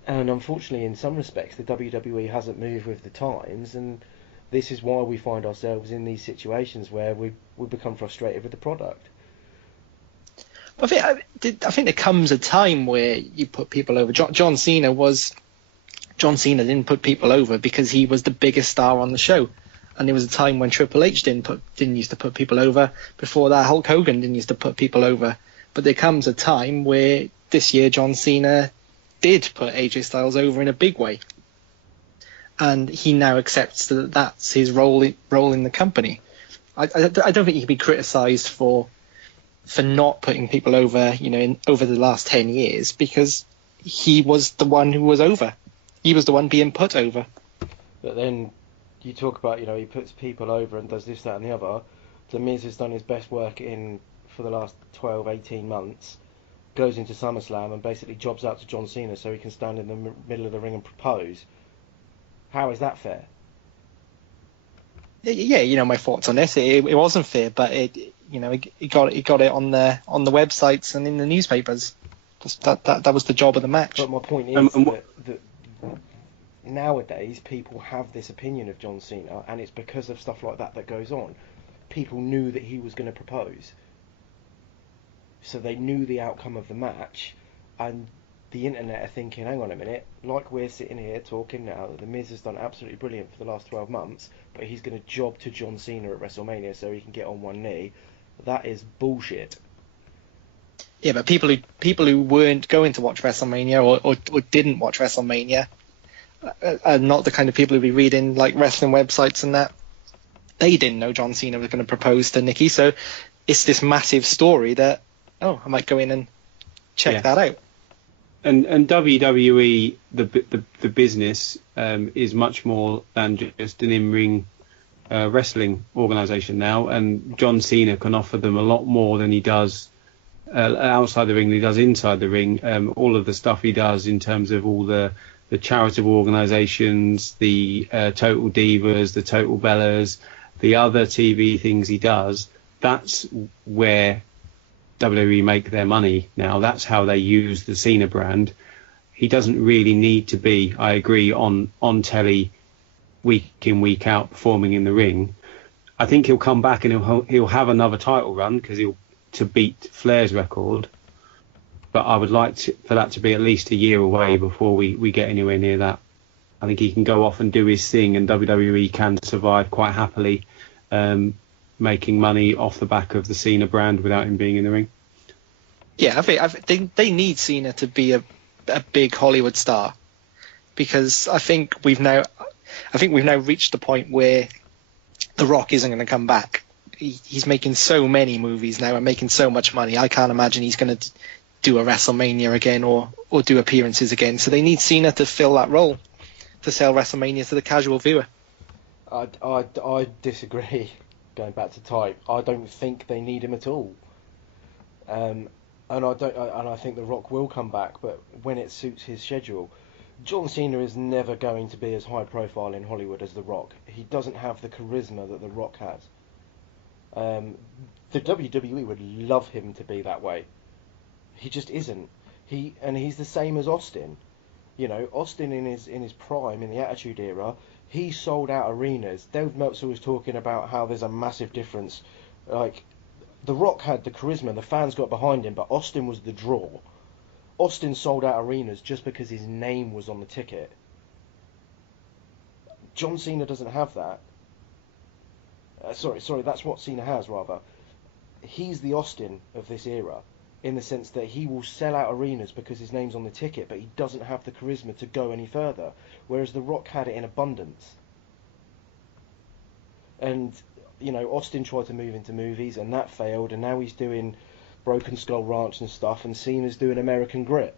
And unfortunately, in some respects, the WWE hasn't moved with the times, and this is why we find ourselves in these situations where we become frustrated with the product. I think there comes a time where you put people over. John Cena didn't put people over because he was the biggest star on the show, and there was a time when Triple H didn't used to put people over. Before that, Hulk Hogan didn't used to put people over. But there comes a time where this year John Cena did put AJ Styles over in a big way, and he now accepts that that's his role in the company. I don't think he can be criticised for not putting people over, you know, over the last 10 years, because he was the one who was over. He was the one being put over. But then you talk about, you know, he puts people over and does this, that and the other. The Miz has done his best work for the last 12, 18 months, goes into SummerSlam and basically jobs out to John Cena so he can stand in the middle of the ring and propose. How is that fair? Yeah, you know my thoughts on this. It wasn't fair, but it got it on the websites and in the newspapers. Just that was the job of the match. But my point is that nowadays people have this opinion of John Cena, and it's because of stuff like that goes on. People knew that he was going to propose, so they knew the outcome of the match, and the internet are thinking, hang on a minute, like we're sitting here talking now, that The Miz has done absolutely brilliant for the last 12 months, but he's going to job to John Cena at WrestleMania so he can get on one knee. That is bullshit. Yeah, but people who weren't going to watch WrestleMania or didn't watch WrestleMania are not the kind of people who be reading like wrestling websites and that. They didn't know John Cena was going to propose to Nikki, so it's this massive story that, I might go in and check that out. And WWE, the business, is much more than just an in-ring wrestling organisation now, and John Cena can offer them a lot more than he does outside the ring than he does inside the ring. All of the stuff he does in terms of all the charitable organisations, the Total Divas, the Total Bellas, the other TV things he does, that's where WWE make their money now. That's how they use the Cena brand. He doesn't really need to be, I agree, on telly week in, week out, performing in the ring. I think he'll come back and he'll have another title run because to beat Flair's record. But I would like for that to be at least a year away before we get anywhere near that. I think he can go off and do his thing, and WWE can survive quite happily, making money off the back of the Cena brand without him being in the ring. Yeah, I think they need Cena to be a big Hollywood star, because I think we've now reached the point where The Rock isn't going to come back. He's making so many movies now and making so much money. I can't imagine he's going to do a WrestleMania again or do appearances again. So they need Cena to fill that role, to sell WrestleMania to the casual viewer. I disagree. Going back to type, I don't think they need him at all. And I think The Rock will come back, but when it suits his schedule. John Cena is never going to be as high profile in Hollywood as The Rock. He doesn't have the charisma that The Rock has. The WWE would love him to be that way. He just isn't. He's the same as Austin. You know, Austin in his prime, in the Attitude Era, he sold out arenas. Dave Meltzer was talking about how there's a massive difference. Like, The Rock had the charisma, the fans got behind him, but Austin was the draw. Austin sold out arenas just because his name was on the ticket. John Cena doesn't have that. Sorry, that's what Cena has, rather. He's the Austin of this era, in the sense that he will sell out arenas because his name's on the ticket, but he doesn't have the charisma to go any further, whereas The Rock had it in abundance. And, you know, Austin tried to move into movies, and that failed, and now he's doing Broken Skull Ranch and stuff, and Cena's doing American Grit.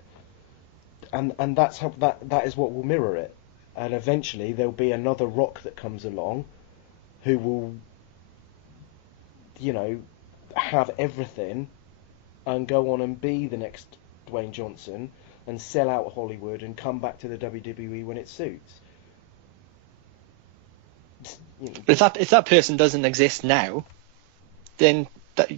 And that's how that is what will mirror it. And eventually there'll be another Rock that comes along who will, you know, have everything and go on and be the next Dwayne Johnson and sell out Hollywood and come back to the WWE when it suits. You know. But if that person doesn't exist now, then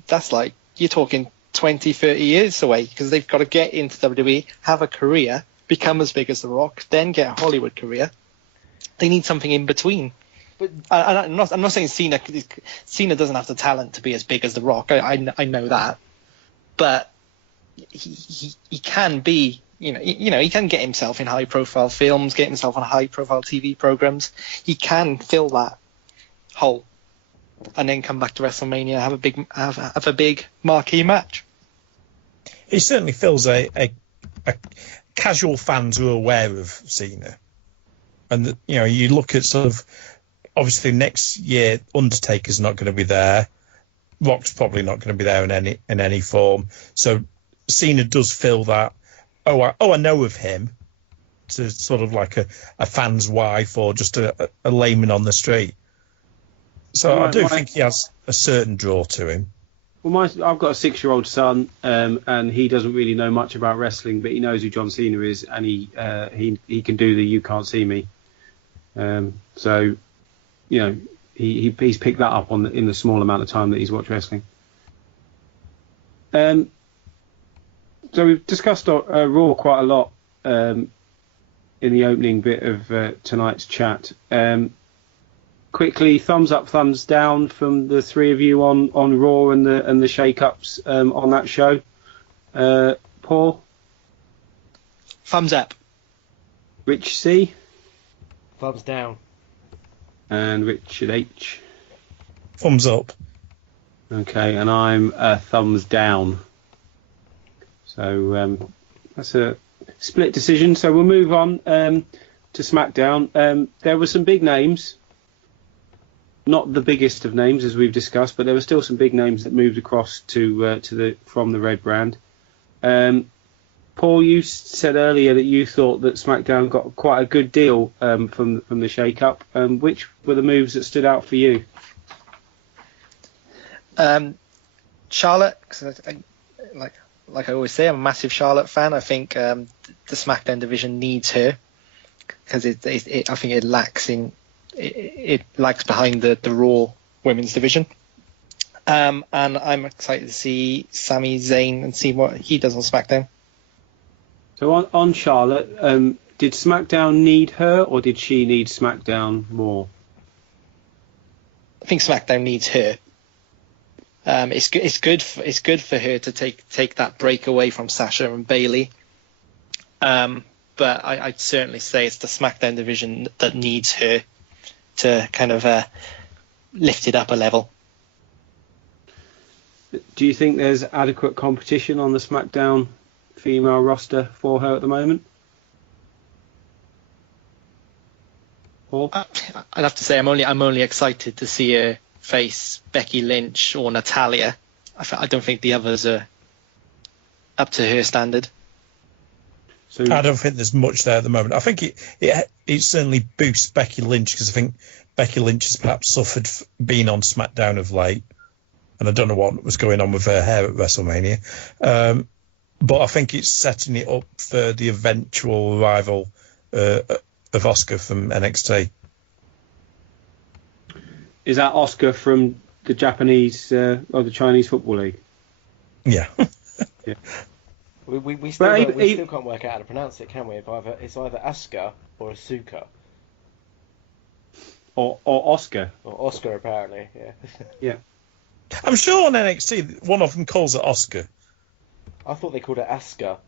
that's like, you're talking 20, 30 years away, because they've got to get into WWE, have a career, become as big as The Rock, then get a Hollywood career. They need something in between. But I'm not saying Cena doesn't have the talent to be as big as The Rock. I know that, but he can be. You know, he can get himself in high-profile films, get himself on high-profile TV programs. He can fill that hole, and then come back to WrestleMania, have a big marquee match. He certainly fills a casual fans who are aware of Cena, and you know, you look at sort of. Obviously, next year Undertaker's not going to be there. Rock's probably not going to be there in any form. So Cena does fill that. I know of him. To sort of like a fan's wife or just a layman on the street. So I do think he has a certain draw to him. Well, I've got a 6-year-old son, and he doesn't really know much about wrestling, but he knows who John Cena is, and he can do the "You Can't See Me." So. You know, he's picked that up in the small amount of time that he's watched wrestling. So we've discussed Raw quite a lot in the opening bit of tonight's chat. Quickly, thumbs up, thumbs down from the three of you on Raw and the shake-ups on that show. Paul? Thumbs up. Rich C? Thumbs down. And Richard H? Thumbs up. Okay, and I'm thumbs down. So that's a split decision. So we'll move on to SmackDown. There were some big names. Not the biggest of names, as we've discussed, but there were still some big names that moved across from the Red brand. Paul, you said earlier that you thought that SmackDown got quite a good deal from the shake-up. Which were the moves that stood out for you? Charlotte, cause like I always say, I'm a massive Charlotte fan. I think the SmackDown division needs her, because I think it lacks behind the Raw women's division. And I'm excited to see Sami Zayn and see what he does on SmackDown. So on Charlotte, did SmackDown need her, or did she need SmackDown more? I think SmackDown needs her. It's good for her to take that break away from Sasha and Bayley. But I'd certainly say it's the SmackDown division that needs her to kind of lift it up a level. Do you think there's adequate competition on the SmackDown female roster for her at the moment? Paul? I'd have to say I'm only excited to see her face Becky Lynch or Natalya. I don't think the others are up to her standard. So I don't think there's much there at the moment. I think it certainly boosts Becky Lynch, because I think Becky Lynch has perhaps suffered being on SmackDown of late, and I don't know what was going on with her hair at WrestleMania. But I think it's setting it up for the eventual arrival of Oscar from NXT. Is that Oscar from the Japanese or the Chinese Football League? Yeah. Yeah. We still can't work out how to pronounce it, can we? It's either Asuka or Asuka. Or Oscar. Or Oscar, apparently, yeah. Yeah. I'm sure on NXT, one of them calls it Oscar. I thought they called it Asuka.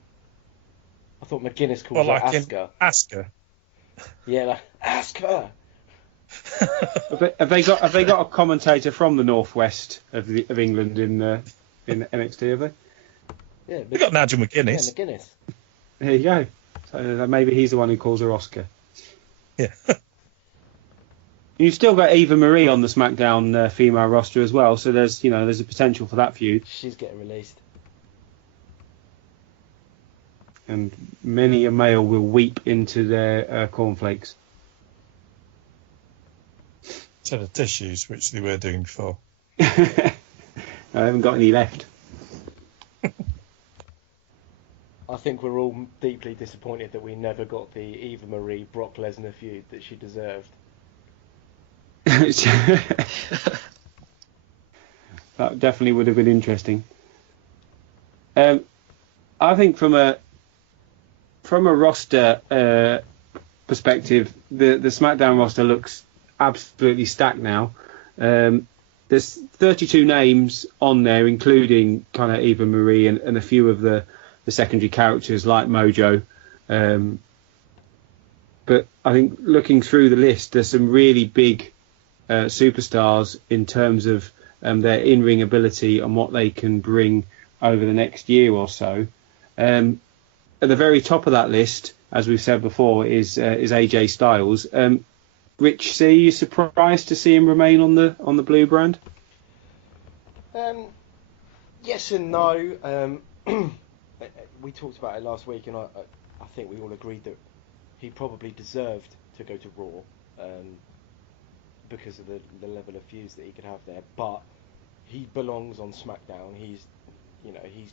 I thought McGuinness called it Asuka. Asuka. Yeah, like, Asuka! Have they got a commentator from the northwest of England in NXT? Have they? Yeah, we got Nigel McGuinness. Yeah, McGuinness. There you go. So maybe he's the one who calls her Oscar. Yeah. You've still got Eva Marie on the SmackDown female roster as well, so there's a potential for that feud. She's getting released. And many a male will weep into their cornflakes. Instead of tissues, which they were doing before. I haven't got any left. I think we're all deeply disappointed that we never got the Eva Marie Brock Lesnar feud that she deserved. That definitely would have been interesting. I think from a roster perspective, the SmackDown roster looks absolutely stacked now. There's 32 names on there, including kind of Eva Marie and a few of the secondary characters like Mojo. But I think looking through the list, there's some really big superstars in terms of their in-ring ability and what they can bring over the next year or so. At the very top of that list, as we've said before, is AJ Styles. Rich C, are you surprised to see him remain on the blue brand? Yes and no. We talked about it last week, and I think we all agreed that he probably deserved to go to Raw because of the level of feuds that he could have there. But he belongs on SmackDown. He's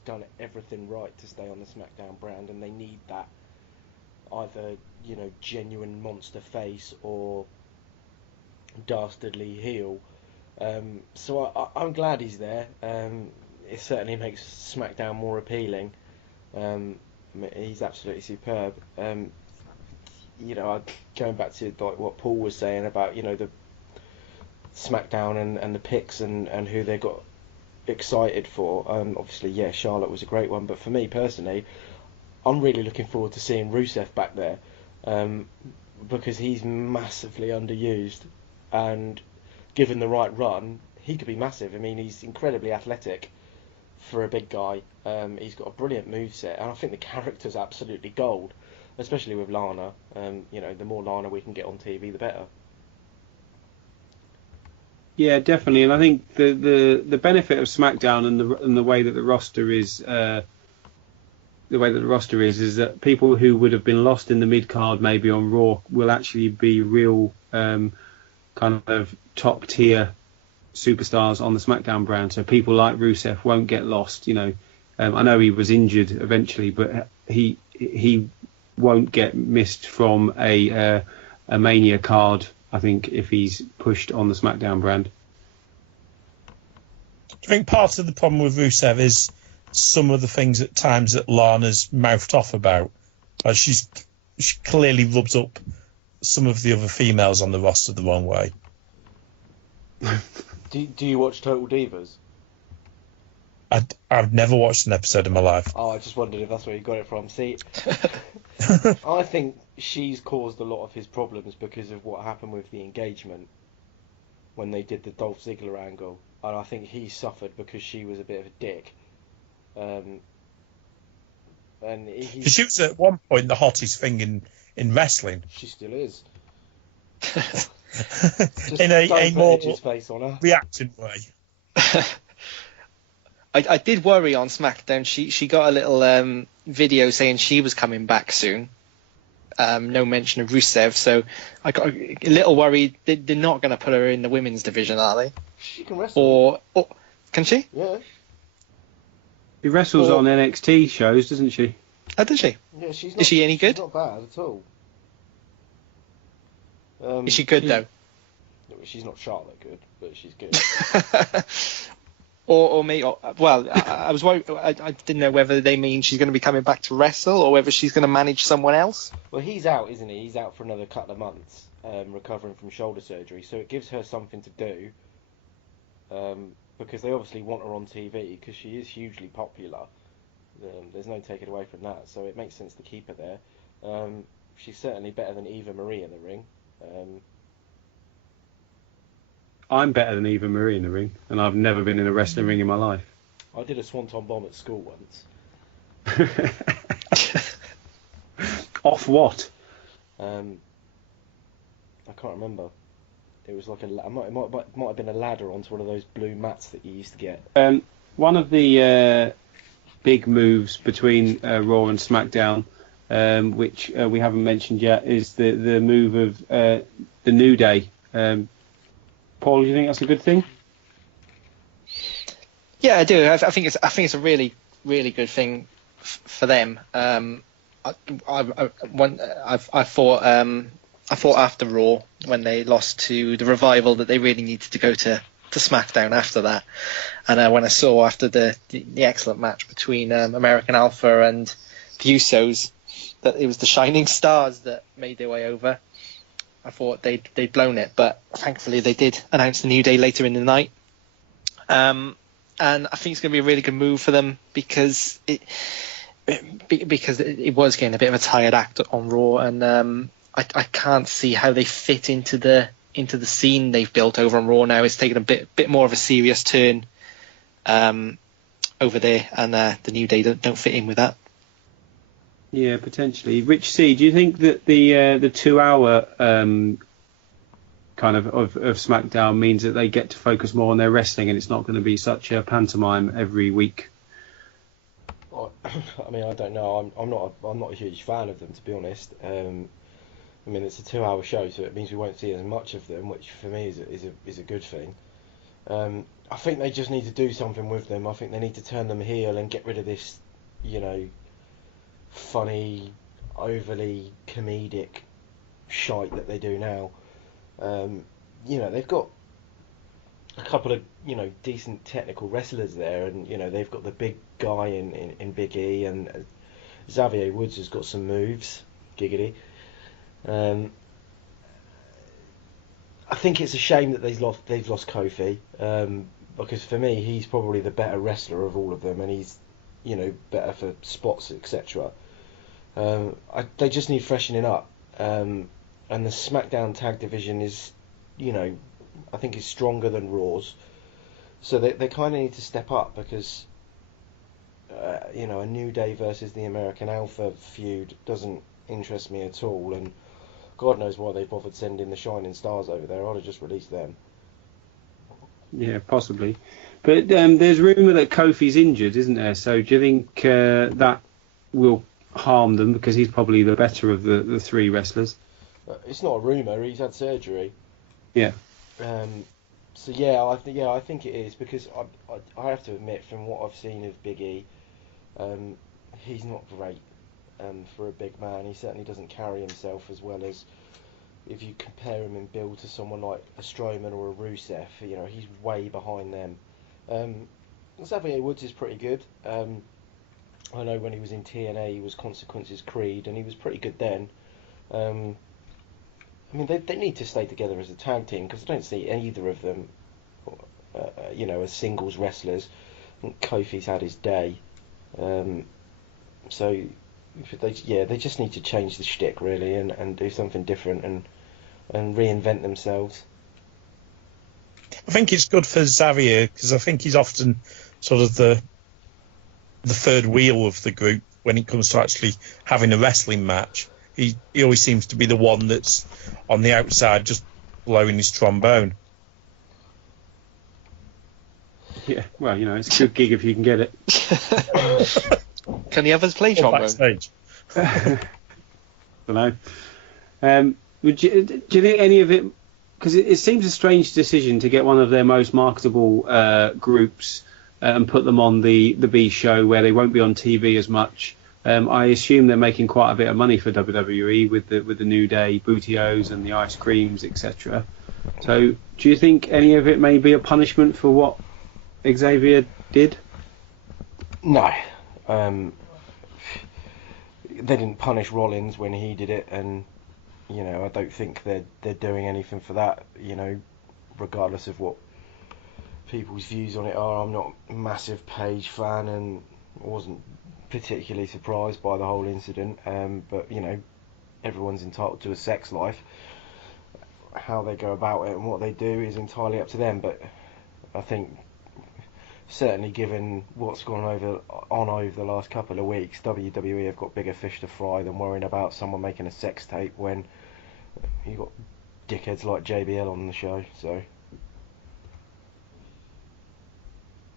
done everything right to stay on the SmackDown brand, and they need that either genuine monster face or dastardly heel. So I'm glad he's there. It certainly makes SmackDown more appealing. He's absolutely superb. Going back to like what Paul was saying about the SmackDown and the picks and who they got excited for. Obviously, yeah, Charlotte was a great one, but for me personally, I'm really looking forward to seeing Rusev back there because he's massively underused, and given the right run, he could be massive. I mean, he's incredibly athletic for a big guy. He's got a brilliant moveset, and I think the character's absolutely gold, especially with Lana. The more Lana we can get on TV, the better. Yeah, definitely, and I think the benefit of SmackDown and the way that the roster is is that people who would have been lost in the mid card maybe on Raw will actually be real kind of top tier superstars on the SmackDown brand. So people like Rusev won't get lost. I know he was injured eventually, but he won't get missed from a Mania card, I think, if he's pushed on the SmackDown brand. Do you think part of the problem with Rusev is some of the things at times that Lana's mouthed off about? She clearly rubs up some of the other females on the roster the wrong way. Do you watch Total Divas? I've never watched an episode in my life. Oh, I just wondered if that's where you got it from. See, I think she's caused a lot of his problems because of what happened with the engagement when they did the Dolph Ziggler angle, and I think he suffered because she was a bit of a dick. She was at one point the hottest thing in wrestling. She still is. In a more face on her. reactive way. I did worry on SmackDown. She got a little video saying she was coming back soon. No mention of Rusev, so I got a little worried. They're not going to put her in the women's division, are they? She can wrestle. Or can she? Yeah. She wrestles on NXT shows, doesn't she? Oh, does she? Yeah, she's not, is she any good? She's not bad at all. Is she good though? She's not Charlotte good, but she's good. or me. Well, I was worried. I didn't know whether they mean she's going to be coming back to wrestle or whether she's going to manage someone else. Well, he's out, isn't he? He's out for another couple of months, recovering from shoulder surgery. So it gives her something to do. Because they obviously want her on TV because she is hugely popular. There's no taking away from that. So it makes sense to keep her there. She's certainly better than Eva Marie in the ring. I'm better than Eva Marie in the ring, and I've never been in a wrestling ring in my life. I did a swanton bomb at school once. Off what? I can't remember. It was like it might have been a ladder onto one of those blue mats that you used to get. One of the big moves between Raw and SmackDown, which we haven't mentioned yet, is the move of the New Day. Paul, do you think that's a good thing? Yeah, I do. I think it's a really, really good thing for them. I thought after Raw, when they lost to the Revival, that they really needed to go to SmackDown after that. And when I saw after the excellent match between American Alpha and the Usos, that it was the Shining Stars that made their way over, I thought they'd blown it. But thankfully they did announce the New Day later in the night. And I think it's going to be a really good move for them because it was getting a bit of a tired act on Raw, and I can't see how they fit into the scene they've built over on Raw now. It's taken a bit more of a serious turn over there, and the New Day don't fit in with that. Yeah, potentially. Rich C, do you think that the 2 hour kind of SmackDown means that they get to focus more on their wrestling, and it's not going to be such a pantomime every week? I mean, I don't know. I'm not a huge fan of them, to be honest. I mean, it's a 2 hour show, so it means we won't see as much of them, which for me is a good thing. I think they just need to do something with them. I think they need to turn them heel and get rid of this, funny, overly comedic shite that they do now. They've got a couple of decent technical wrestlers there, and they've got the big guy in Big E, and Xavier Woods has got some moves, giggity. I think it's a shame that they've lost Kofi, because for me he's probably the better wrestler of all of them, and he's better for spots, etc. They just need freshening up, and the SmackDown tag division is I think is stronger than Raw's, so they kind of need to step up, because a New Day versus the American Alpha feud doesn't interest me at all, and God knows why they bothered sending the Shining Stars over there. I'd have just released them. Yeah, possibly. But there's rumour that Kofi's injured, isn't there? So do you think that will harm them, because he's probably the better of the three wrestlers? It's not a rumour. He's had surgery. Yeah. So yeah, I think it is, because I have to admit, from what I've seen of Big E, he's not great. For a big man, he certainly doesn't carry himself as well as if you compare him in build to someone like a Strowman or a Rusev. He's way behind them. Xavier Woods is pretty good. I know when he was in TNA, he was Consequences Creed, and he was pretty good then. I mean, they need to stay together as a tag team, because I don't see either of them, as singles wrestlers. I think Kofi's had his day. So they just need to change the shtick, really, and do something different, and reinvent themselves. I think it's good for Xavier, because I think he's often sort of the third wheel of the group when it comes to actually having a wrestling match. He always seems to be the one that's on the outside just blowing his trombone. Yeah, well, it's a good gig if you can get it. Can the others play trombone? Backstage. I don't know. Do you think any of it... Because it seems a strange decision to get one of their most marketable groups and put them on the B show, where they won't be on TV as much, I assume they're making quite a bit of money for WWE with the New Day bootios and the ice creams, etc. So, do you think any of it may be a punishment for what Xavier did? No. They didn't punish Rollins when he did it, and I don't think they're doing anything for that. Regardless of what people's views on it are, I'm not a massive Paige fan, and wasn't particularly surprised by the whole incident. But everyone's entitled to a sex life. How they go about it and what they do is entirely up to them. But I think, certainly given what's gone over the last couple of weeks, WWE have got bigger fish to fry than worrying about someone making a sex tape when you've got dickheads like JBL on the show. So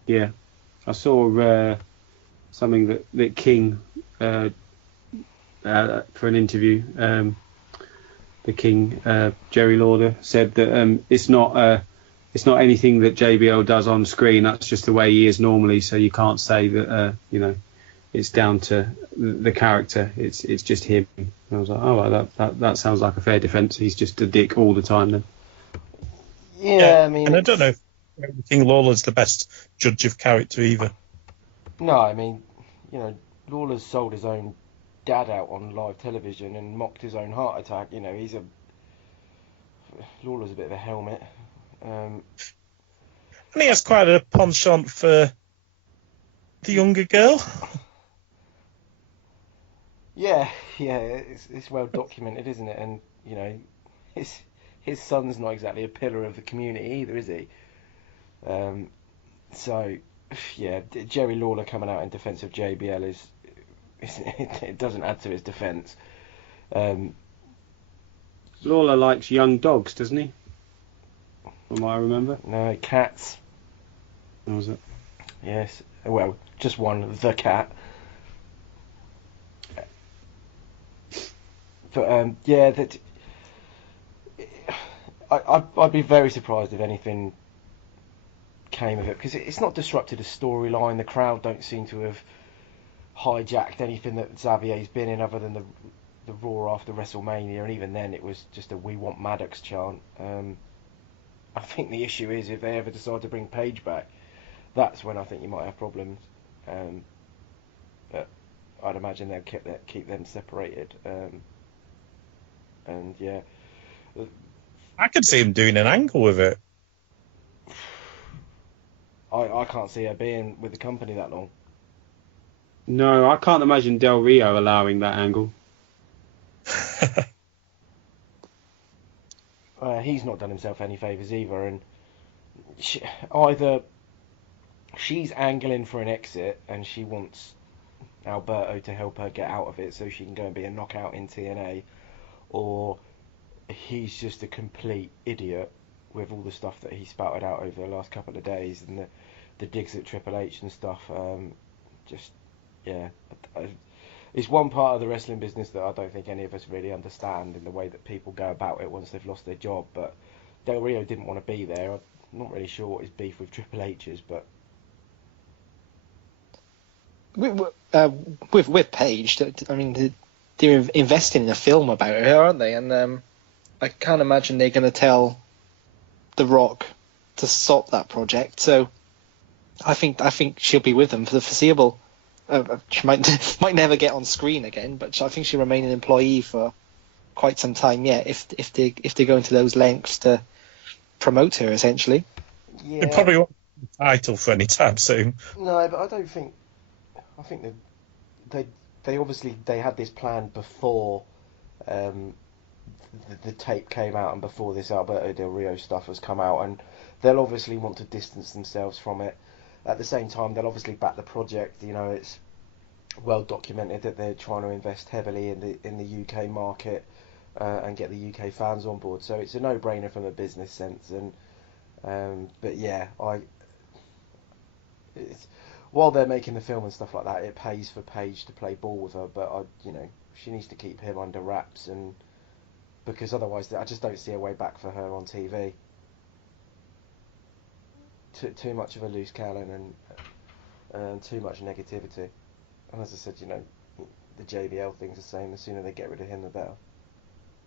yeah, I saw something that King for an interview. The King, Jerry Lauder, said that it's not anything that JBL does on screen. That's just the way he is normally. So you can't say that it's down to the character. It's just him. And I was like, oh, that sounds like a fair defence. He's just a dick all the time then. Yeah, I mean, and I don't know if King Lawler's the best judge of character either. No, I mean, Lawler's sold his own dad out on live television and mocked his own heart attack. Lawler's a bit of a helmet. And he has quite a penchant for the younger girl. Yeah, it's well documented, isn't it? And his son's not exactly a pillar of the community either, is he? So yeah, Jerry Lawler coming out in defence of JBL it doesn't add to his defence. Lawler likes young dogs, doesn't he? From what I remember. No, cats. What was it? Yes. Well, just one, the cat. But I'd be very surprised if anything came of it, because it's not disrupted a storyline. The crowd don't seem to have hijacked anything that Xavier's been in, other than the Raw after WrestleMania, and even then it was just a "We want Maddox" chant. I think the issue is, if they ever decide to bring Paige back, that's when I think you might have problems. But I'd imagine they'll keep them separated. And yeah, I could see him doing an angle with it. I can't see her being with the company that long. No, I can't imagine Del Rio allowing that angle. He's not done himself any favours either, and either she's angling for an exit and she wants Alberto to help her get out of it so she can go and be a knockout in TNA, or he's just a complete idiot with all the stuff that he spouted out over the last couple of days, and the digs at Triple H and stuff. It's one part of the wrestling business that I don't think any of us really understand, in the way that people go about it once they've lost their job. But Del Rio didn't want to be there. I'm not really sure what his beef with Triple H is, but with Paige, I mean, they're investing in a film about her, aren't they? And I can't imagine they're going to tell The Rock to stop that project. So I think she'll be with them for the foreseeable. She might never get on screen again, but I think she'll remain an employee for quite some time yet, if they go into those lengths to promote her, essentially. Yeah. They probably won't have the title for any time soon. No, but I don't think. I think that they obviously had this plan before the tape came out and before this Alberto Del Rio stuff has come out, and they'll obviously want to distance themselves from it. At the same time, they'll obviously back the project. It's well documented that they're trying to invest heavily in the UK market and get the UK fans on board. So it's a no-brainer from a business sense. And but yeah, while they're making the film and stuff like that, it pays for Paige to play ball with her. But she needs to keep him under wraps, and because otherwise, I just don't see a way back for her on TV. Too much of a loose cannon and too much negativity. And as I said, the JBL thing's the same. The sooner they get rid of him, the better.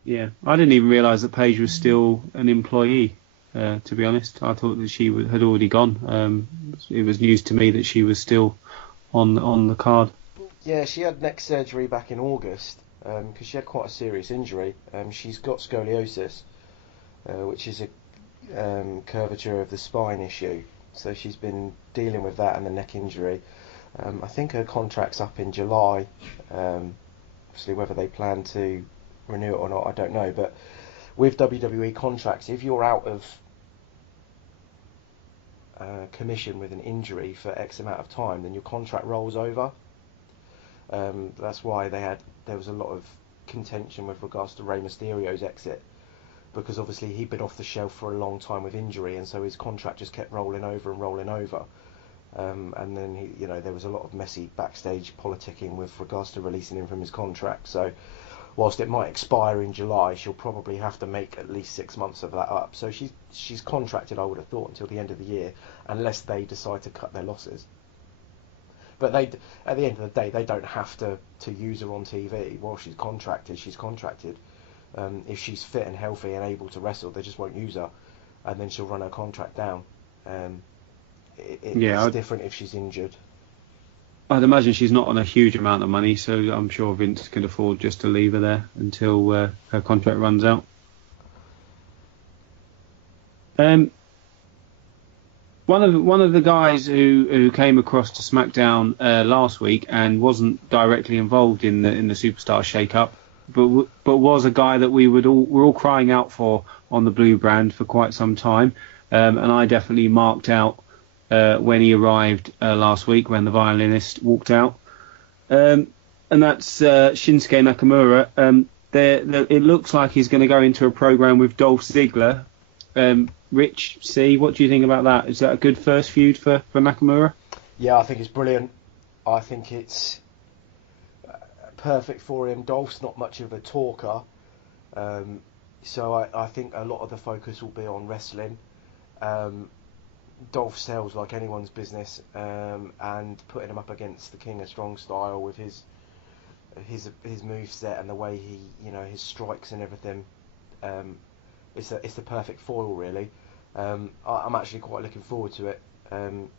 Yeah, I didn't even realise that Paige was still an employee. To be honest, I thought that she had already gone. It was news to me that she was still on the card. Yeah, she had neck surgery back in August because she had quite a serious injury. She's got scoliosis, which is a curvature of the spine issue. So she's been dealing with that and the neck injury. I think her contract's up in July. Obviously, whether they plan to renew it or not, I don't know. But with WWE contracts, if you're out of commission with an injury for X amount of time, then your contract rolls over. That's why there was a lot of contention with regards to Rey Mysterio's exit, because obviously he'd been off the shelf for a long time with injury, and so his contract just kept rolling over and rolling over. And then there was a lot of messy backstage politicking with regards to releasing him from his contract. So whilst it might expire in July, she'll probably have to make at least 6 months of that up. So she's contracted, I would have thought, until the end of the year, unless they decide to cut their losses. But at the end of the day, they don't have to use her on TV. While she's contracted, she's contracted. If she's fit and healthy and able to wrestle, they just won't use her, and then she'll run her contract down. It's different if she's injured. I'd imagine she's not on a huge amount of money, so I'm sure Vince can afford just to leave her there until her contract runs out. One of the guys who came across to Smackdown last week and wasn't directly involved in the Superstar shake-up, but was a guy that we're all crying out for on the Blue brand for quite some time, and I definitely marked out when he arrived last week, when the violinist walked out, and that's Shinsuke Nakamura. It looks like he's going to go into a program with Dolph Ziggler. Rich, what do you think about that? Is that a good first feud for Nakamura? Yeah, I think it's brilliant. I think it's perfect for him. Dolph's not much of a talker, so I think a lot of the focus will be on wrestling. Dolph sells like anyone's business, and putting him up against the King of Strong Style with his moveset and the way he, his strikes and everything, it's the perfect foil, really. I'm actually quite looking forward to it, and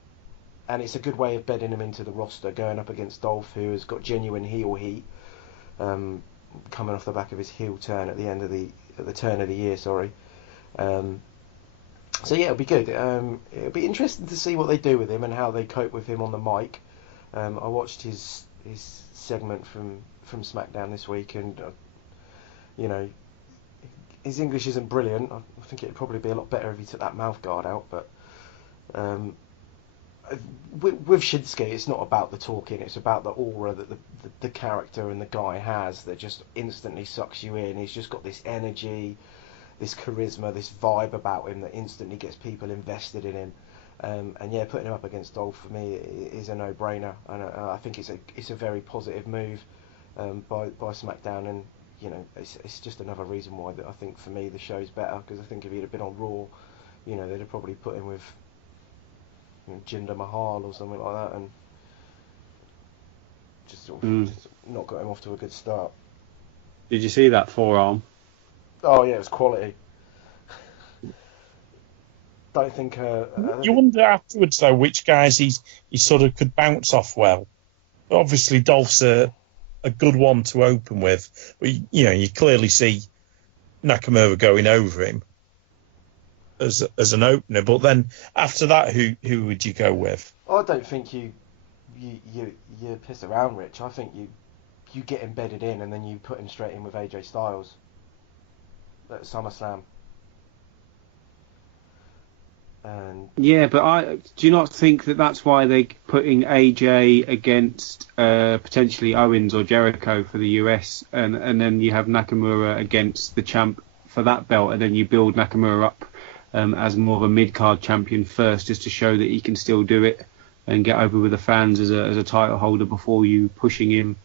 it's a good way of bedding him into the roster, going up against Dolph, who has got genuine heel heat, coming off the back of his heel turn at the turn of the year. Sorry. So yeah, it'll be good. It'll be interesting to see what they do with him and how they cope with him on the mic. I watched his segment from Smackdown this week, and his English isn't brilliant. I think it'd probably be a lot better if he took that mouth guard out. But with Shinsuke, it's not about the talking. It's about the aura that the character and the guy has that just instantly sucks you in. He's just got this energy, this charisma, this vibe about him that instantly gets people invested in him. And yeah, putting him up against Dolph for me is a no-brainer, and I think it's a very positive move by SmackDown, and it's just another reason why I think for me the show's better, because I think if he'd have been on Raw, they'd have probably put him with Jinder Mahal or something like that, and just not got him off to a good start. Did you see that forearm? Oh yeah, it was quality. Don't think. You wonder afterwards though which guys he sort of could bounce off well. Obviously, Dolph's a good one to open with, but you clearly see Nakamura going over him as an opener. But then after that, who would you go with? I don't think you piss around, Rich. I think you get embedded in, and then you put him straight in with AJ Styles at SummerSlam. Yeah, but do you not think that's why they're putting AJ against potentially Owens or Jericho for the US, and then you have Nakamura against the champ for that belt, and then you build Nakamura up as more of a mid-card champion first, just to show that he can still do it and get over with the fans as a title holder before you pushing him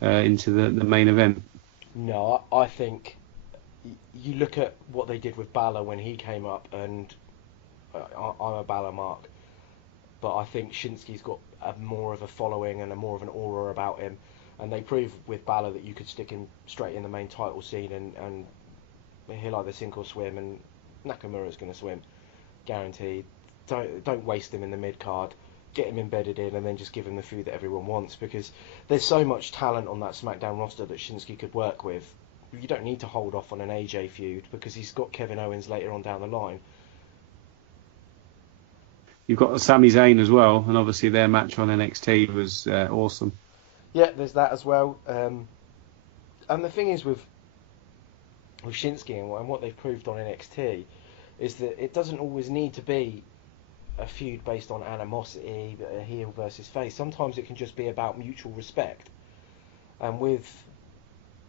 into the main event? No, I think you look at what they did with Balor when he came up, and I'm a Balor mark, but I think Shinsuke's got more of a following and more of an aura about him. And they prove with Balor that you could stick him straight in the main title scene and he'll either sink or swim, and Nakamura's going to swim, guaranteed. Don't waste him in the mid card. Get him embedded in, and then just give him the feud that everyone wants, because there's so much talent on that SmackDown roster that Shinsuke could work with. You don't need to hold off on an AJ feud because he's got Kevin Owens later on down the line. You've got Sami Zayn as well, and obviously their match on NXT was awesome. Yeah, there's that as well. And the thing is with Shinsuke and what they've proved on NXT is that it doesn't always need to be a feud based on animosity, a heel versus face. Sometimes it can just be about mutual respect. And with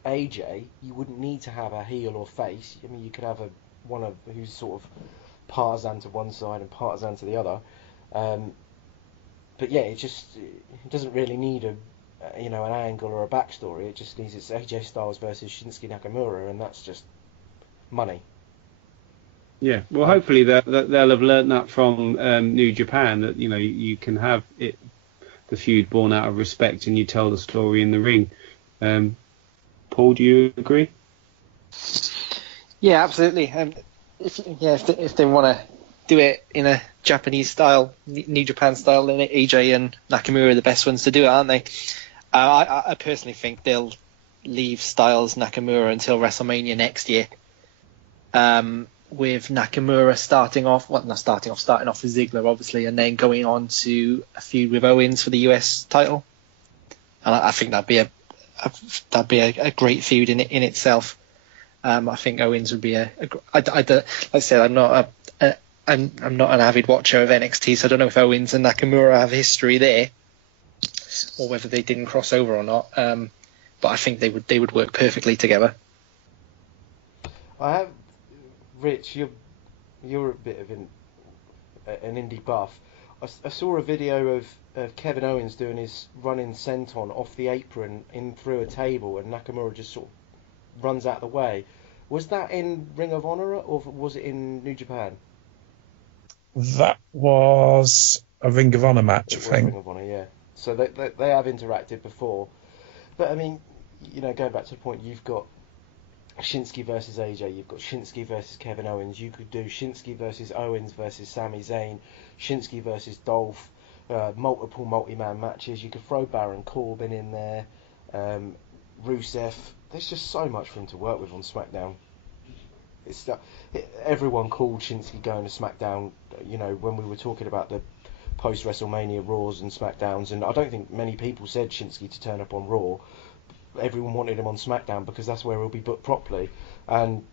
AJ, you wouldn't need to have a heel or face. I mean, you could have one of who's sort of partisan to one side and partisan to the other. But yeah, it doesn't really need an angle or a backstory. It just needs it's AJ Styles versus Shinsuke Nakamura, and that's just money. Yeah, well, hopefully they'll have learnt that from New Japan, that you can have the feud born out of respect, and you tell the story in the ring. Paul, do you agree? Yeah, absolutely. If they want to do it in a Japanese style, New Japan style, then AJ and Nakamura are the best ones to do it, aren't they? I personally think they'll leave Styles Nakamura until WrestleMania next year. With Nakamura starting off with Ziggler, obviously, and then going on to a feud with Owens for the US title. And I think that'd be a great feud in itself. I think Owens would be like I said, I'm not an avid watcher of NXT, so I don't know if Owens and Nakamura have history there, or whether they didn't cross over or not. But I think they would work perfectly together. Rich, you're a bit of an indie buff. I saw a video of Kevin Owens doing his running senton off the apron in through a table, and Nakamura just sort of runs out of the way. Was that in Ring of Honor, or was it in New Japan? That was a Ring of Honor match, I think. Ring of Honor, yeah. So they have interacted before. But, I mean, going back to the point, you've got Shinsuke versus AJ, you've got Shinsuke versus Kevin Owens, you could do Shinsuke versus Owens versus Sami Zayn, Shinsuke versus Dolph, multiple multi-man matches. You could throw Baron Corbin in there, Rusev. There's just so much for him to work with on SmackDown. Everyone called Shinsuke going to SmackDown, when we were talking about the post-WrestleMania Raws and SmackDowns, and I don't think many people said Shinsuke to turn up on Raw. Everyone wanted him on SmackDown because that's where he'll be booked properly. And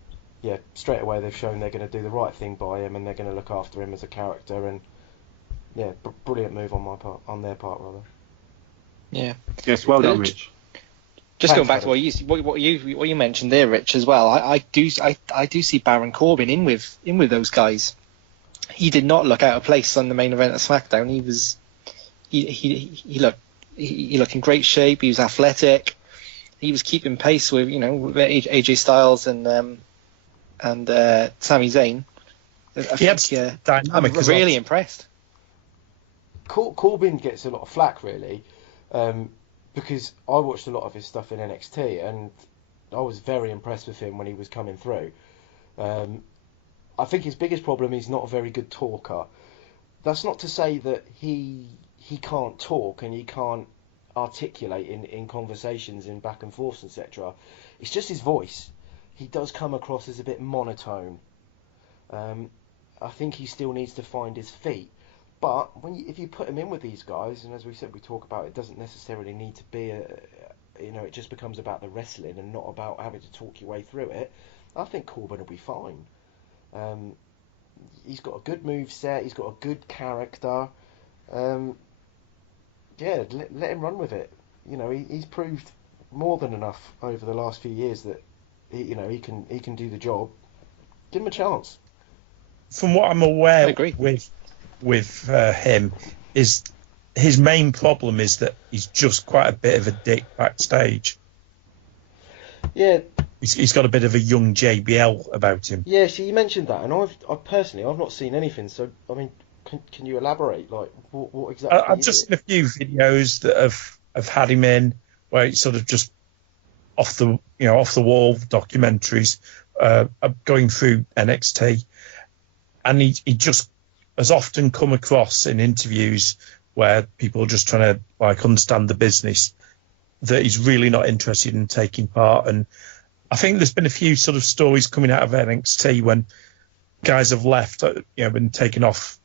yeah, straight away they've shown they're going to do the right thing by him, and they're going to look after him as a character. And yeah, brilliant move on their part. Yeah. Yes, well done, Rich. Just going back to what you mentioned there, Rich, as well. I do see Baron Corbin in with those guys. He did not look out of place on the main event of SmackDown. He looked in great shape. He was athletic. He was keeping pace with AJ Styles and Sami Zayn. I'm really impressed. Corbin gets a lot of flack, really, because I watched a lot of his stuff in NXT, and I was very impressed with him when he was coming through. I think his biggest problem is not a very good talker. That's not to say that he can't talk and he can't articulate in conversations, in back and forths, etc. It's just his voice. He does come across as a bit monotone. I think he still needs to find his feet. But if you put him in with these guys, and as we said, we talk about it doesn't necessarily need to be it just becomes about the wrestling and not about having to talk your way through it. I think Corbin will be fine. He's got a good moveset. He's got a good character. Yeah, let him run with it. He's proved more than enough over the last few years that he can do the job. Give him a chance. From what I'm aware with him, is his main problem is that he's just quite a bit of a dick backstage. Yeah. He's got a bit of a young JBL about him. Yeah, so you mentioned that, and I've personally not seen anything. So I mean, can you elaborate? Like, what exactly? I've just seen a few videos that have had him in where it's sort of just off the wall documentaries going through NXT, and he just has often come across in interviews where people are just trying to like understand the business that he's really not interested in taking part. And I think there's been a few sort of stories coming out of NXT when guys have left, been taken off,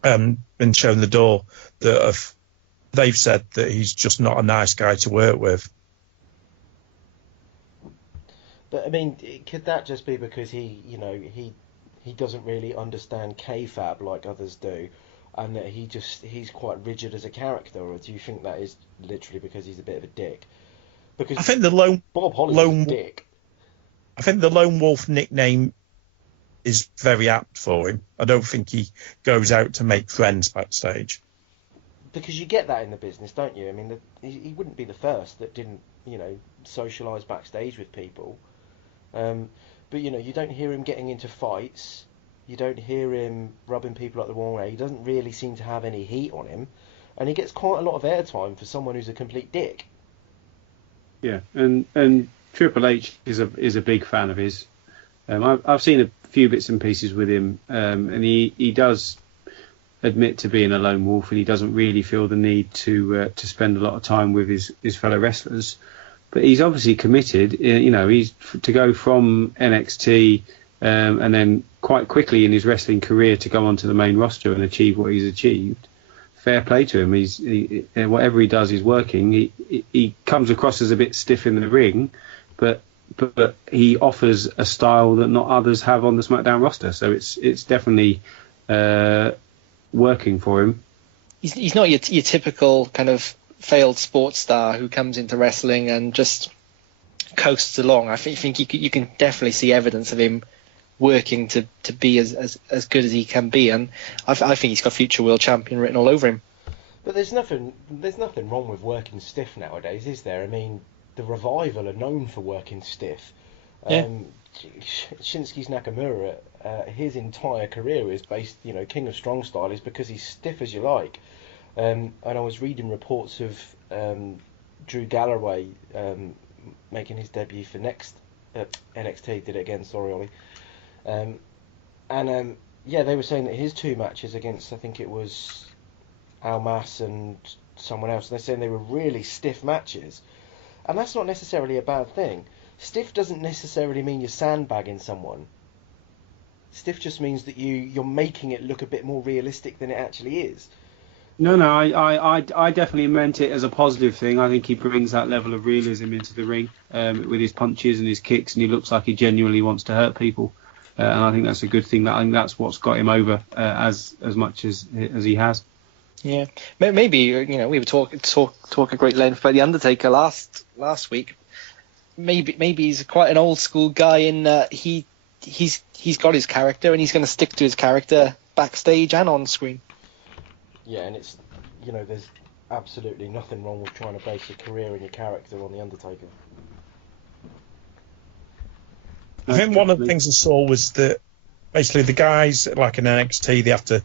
been shown the door, they've said that he's just not a nice guy to work with. But I mean, could that just be because he doesn't really understand kayfabe like others do, and that he's quite rigid as a character, or do you think that is literally because he's a bit of a dick? Because I think Bob Holly's a dick. I think the Lone Wolf nickname is very apt for him. I don't think he goes out to make friends backstage. Because you get that in the business, don't you? I mean, he wouldn't be the first that didn't, socialise backstage with people. But, you don't hear him getting into fights. You don't hear him rubbing people up the wrong way. He doesn't really seem to have any heat on him. And he gets quite a lot of airtime for someone who's a complete dick. Yeah, and Triple H is a big fan of his. I've seen a few bits and pieces with him, and he does admit to being a lone wolf, and he doesn't really feel the need to spend a lot of time with his fellow wrestlers. But he's obviously committed. He's to go from NXT and then quite quickly in his wrestling career to go onto the main roster and achieve what he's achieved. Fair play to him. Whatever he does is working. He comes across as a bit stiff in the ring, but he offers a style that not others have on the SmackDown roster. So it's definitely working for him. He's not your typical kind of failed sports star who comes into wrestling and just coasts along. I think you can definitely see evidence of him working to be as good as he can be, and I think he's got future world champion written all over him. But there's nothing wrong with working stiff nowadays, is there? I mean, the Revival are known for working stiff. Yeah. Shinsuke Nakamura, his entire career is based, King of Strong Style is because he's stiff as you like. And I was reading reports of Drew Galloway making his debut for NXT. Did it again, sorry, Ollie. They were saying that his two matches against, I think it was Almas and someone else, they're saying they were really stiff matches. And that's not necessarily a bad thing. Stiff doesn't necessarily mean you're sandbagging someone. Stiff just means that you're making it look a bit more realistic than it actually is. No, I definitely meant it as a positive thing. I think he brings that level of realism into the ring with his punches and his kicks, and he looks like he genuinely wants to hurt people. And I think that's a good thing. I think that's what's got him over as much as he has. Yeah, maybe we were talk at great length about the Undertaker last week. Maybe he's quite an old school guy in he's got his character and he's going to stick to his character backstage and on screen. Yeah, and it's there's absolutely nothing wrong with trying to base your career and your character on the Undertaker. I think one of the things I saw was that basically the guys like in NXT, they have to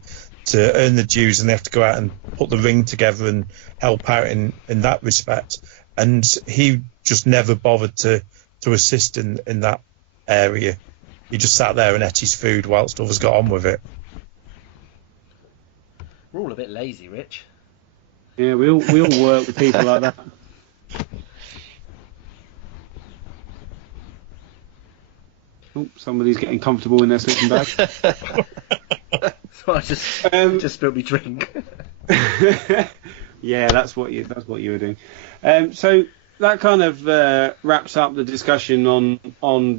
earn the dues and they have to go out and put the ring together and help out in that respect. And he just never bothered to assist in that area. He just sat there and ate his food whilst others got on with it. We're all a bit lazy, Rich. Yeah, we all work with people like that. Oh, somebody's getting comfortable in their sleeping bag. So I just spilled me drink. Yeah, that's what you were doing. So that kind of wraps up the discussion on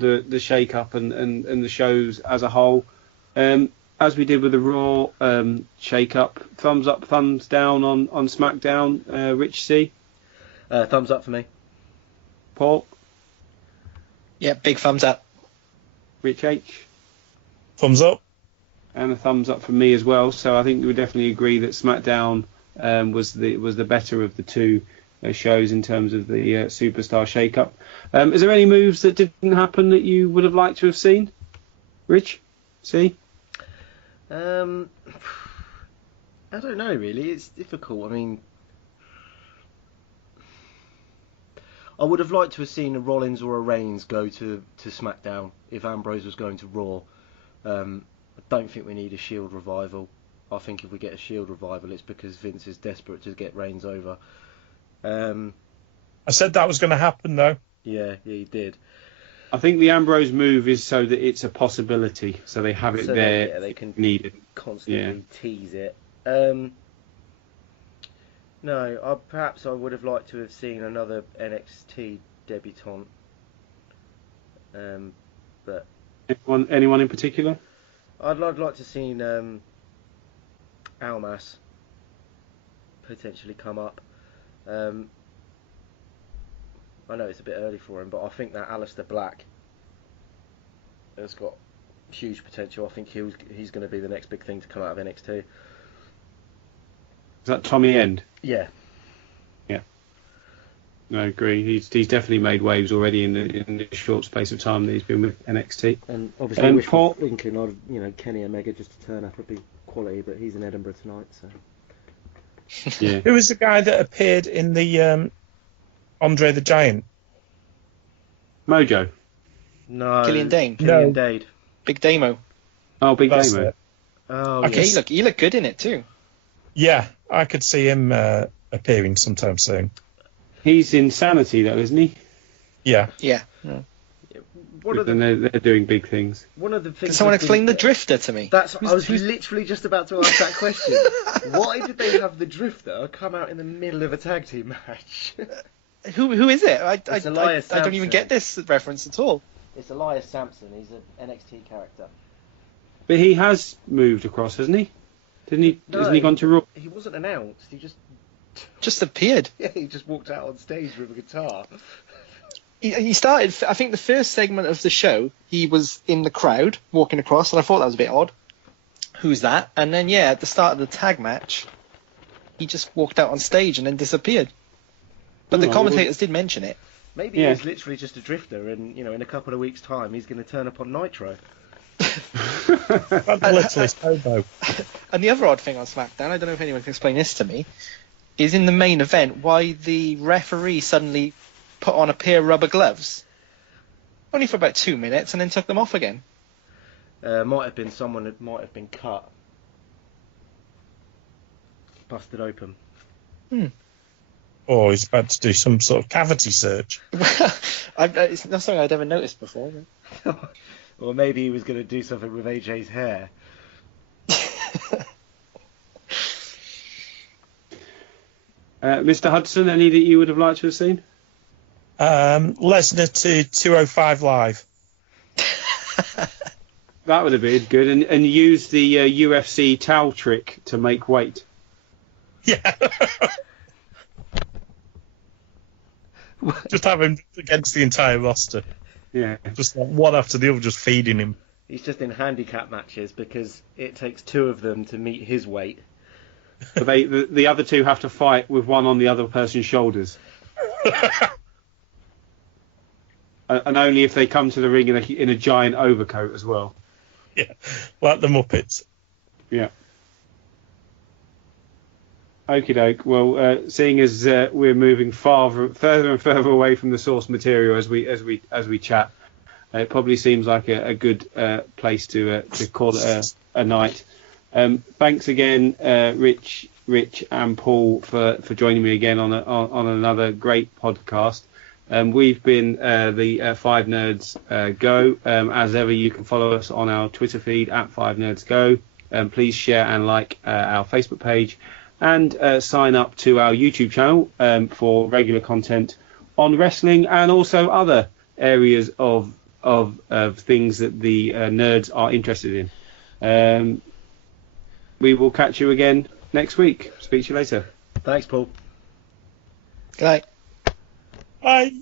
the shake-up and the shows as a whole. As we did with the Raw shake-up, thumbs up, thumbs down on SmackDown. Rich C? Thumbs up for me. Paul? Yeah, big thumbs up. Rich H? Thumbs up. And a thumbs up from me as well. So I think we would definitely agree that SmackDown was the better of the two shows in terms of the Superstar shake-up. Is there any moves that didn't happen that you would have liked to have seen? Rich? C? I don't know, really. It's difficult. I mean, I would have liked to have seen a Rollins or a Reigns go to SmackDown if Ambrose was going to Raw. I don't think we need a Shield revival. I think if we get a Shield revival, it's because Vince is desperate to get Reigns over. I said that was going to happen, though. Yeah, he did. I think the Ambrose move is so that it's a possibility, so they have it So there. they can needed. constantly tease it. No, perhaps I would have liked to have seen another NXT debutante. But anyone in particular? I'd like to have seen Almas potentially come up. I know it's a bit early for him, but I think that Aleister Black has got huge potential. I think he's going to be the next big thing to come out of NXT. Is that Tommy End? Yeah. Yeah. I agree. He's definitely made waves already in the short space of time that he's been with NXT. And obviously, Paul Lincoln, Kenny Omega just to turn up would be quality, but he's in Edinburgh tonight, so. Yeah. Who was the guy that appeared in the Andre the Giant? Mojo. No. Killian Dane. Killian Dane. Big Damo. Oh, Big That's Damo. it. Oh, Okay. yeah. He looked good in it too. Yeah, I could see him appearing sometime soon. He's Insanity, though, isn't he? Yeah. Yeah. And they're doing big things. One of the things. Can someone explain the Drifter to me? I was literally just about to ask that question. Why did they have the Drifter come out in the middle of a tag team match? Who is it? I don't even get this reference at all. It's Elias Sampson. He's an NXT character. But he has moved across, hasn't he? Didn't he? No, hasn't he gone to Raw? He wasn't announced. He Just appeared. he just walked out on stage with a guitar. He started, I think the first segment of the show, he was in the crowd, walking across, and I thought that was a bit odd. Who's that? And then, at the start of the tag match, he just walked out on stage and then disappeared. But the commentators did mention it. Maybe he's literally just a drifter, and, in a couple of weeks' time, he's going to turn up on Nitro. Littlest hobo. And the other odd thing on SmackDown, I don't know if anyone can explain this to me, is in the main event, why the referee suddenly put on a pair of rubber gloves. Only for about 2 minutes, and then took them off again. Might have been someone that might have been cut. Busted open. Or he's about to do some sort of cavity search. It's not something I'd ever noticed before. Or maybe he was going to do something with AJ's hair. Mr. Hudson, any that you would have liked to have seen? Lesnar to 205 Live. That would have been good. And use the UFC towel trick to make weight. Yeah. Just have him against the entire roster. Yeah. Just like one after the other, just feeding him. He's just in handicap matches because it takes two of them to meet his weight. But the other two have to fight with one on the other person's shoulders. And only if they come to the ring in a giant overcoat as well. Yeah, like the Muppets. Yeah. Okie doke. Well, seeing as we're moving further and further away from the source material as we chat, it probably seems like a good place to call it a night. Thanks again, Rich and Paul for joining me again on another great podcast. We've been the 5NerdsGo. As ever, you can follow us on our Twitter feed at 5NerdsGo. Please share and like our Facebook page, and sign up to our YouTube channel for regular content on wrestling and also other areas of things that the nerds are interested in. We will catch you again next week. Speak to you later. Thanks, Paul. Good night. Bye.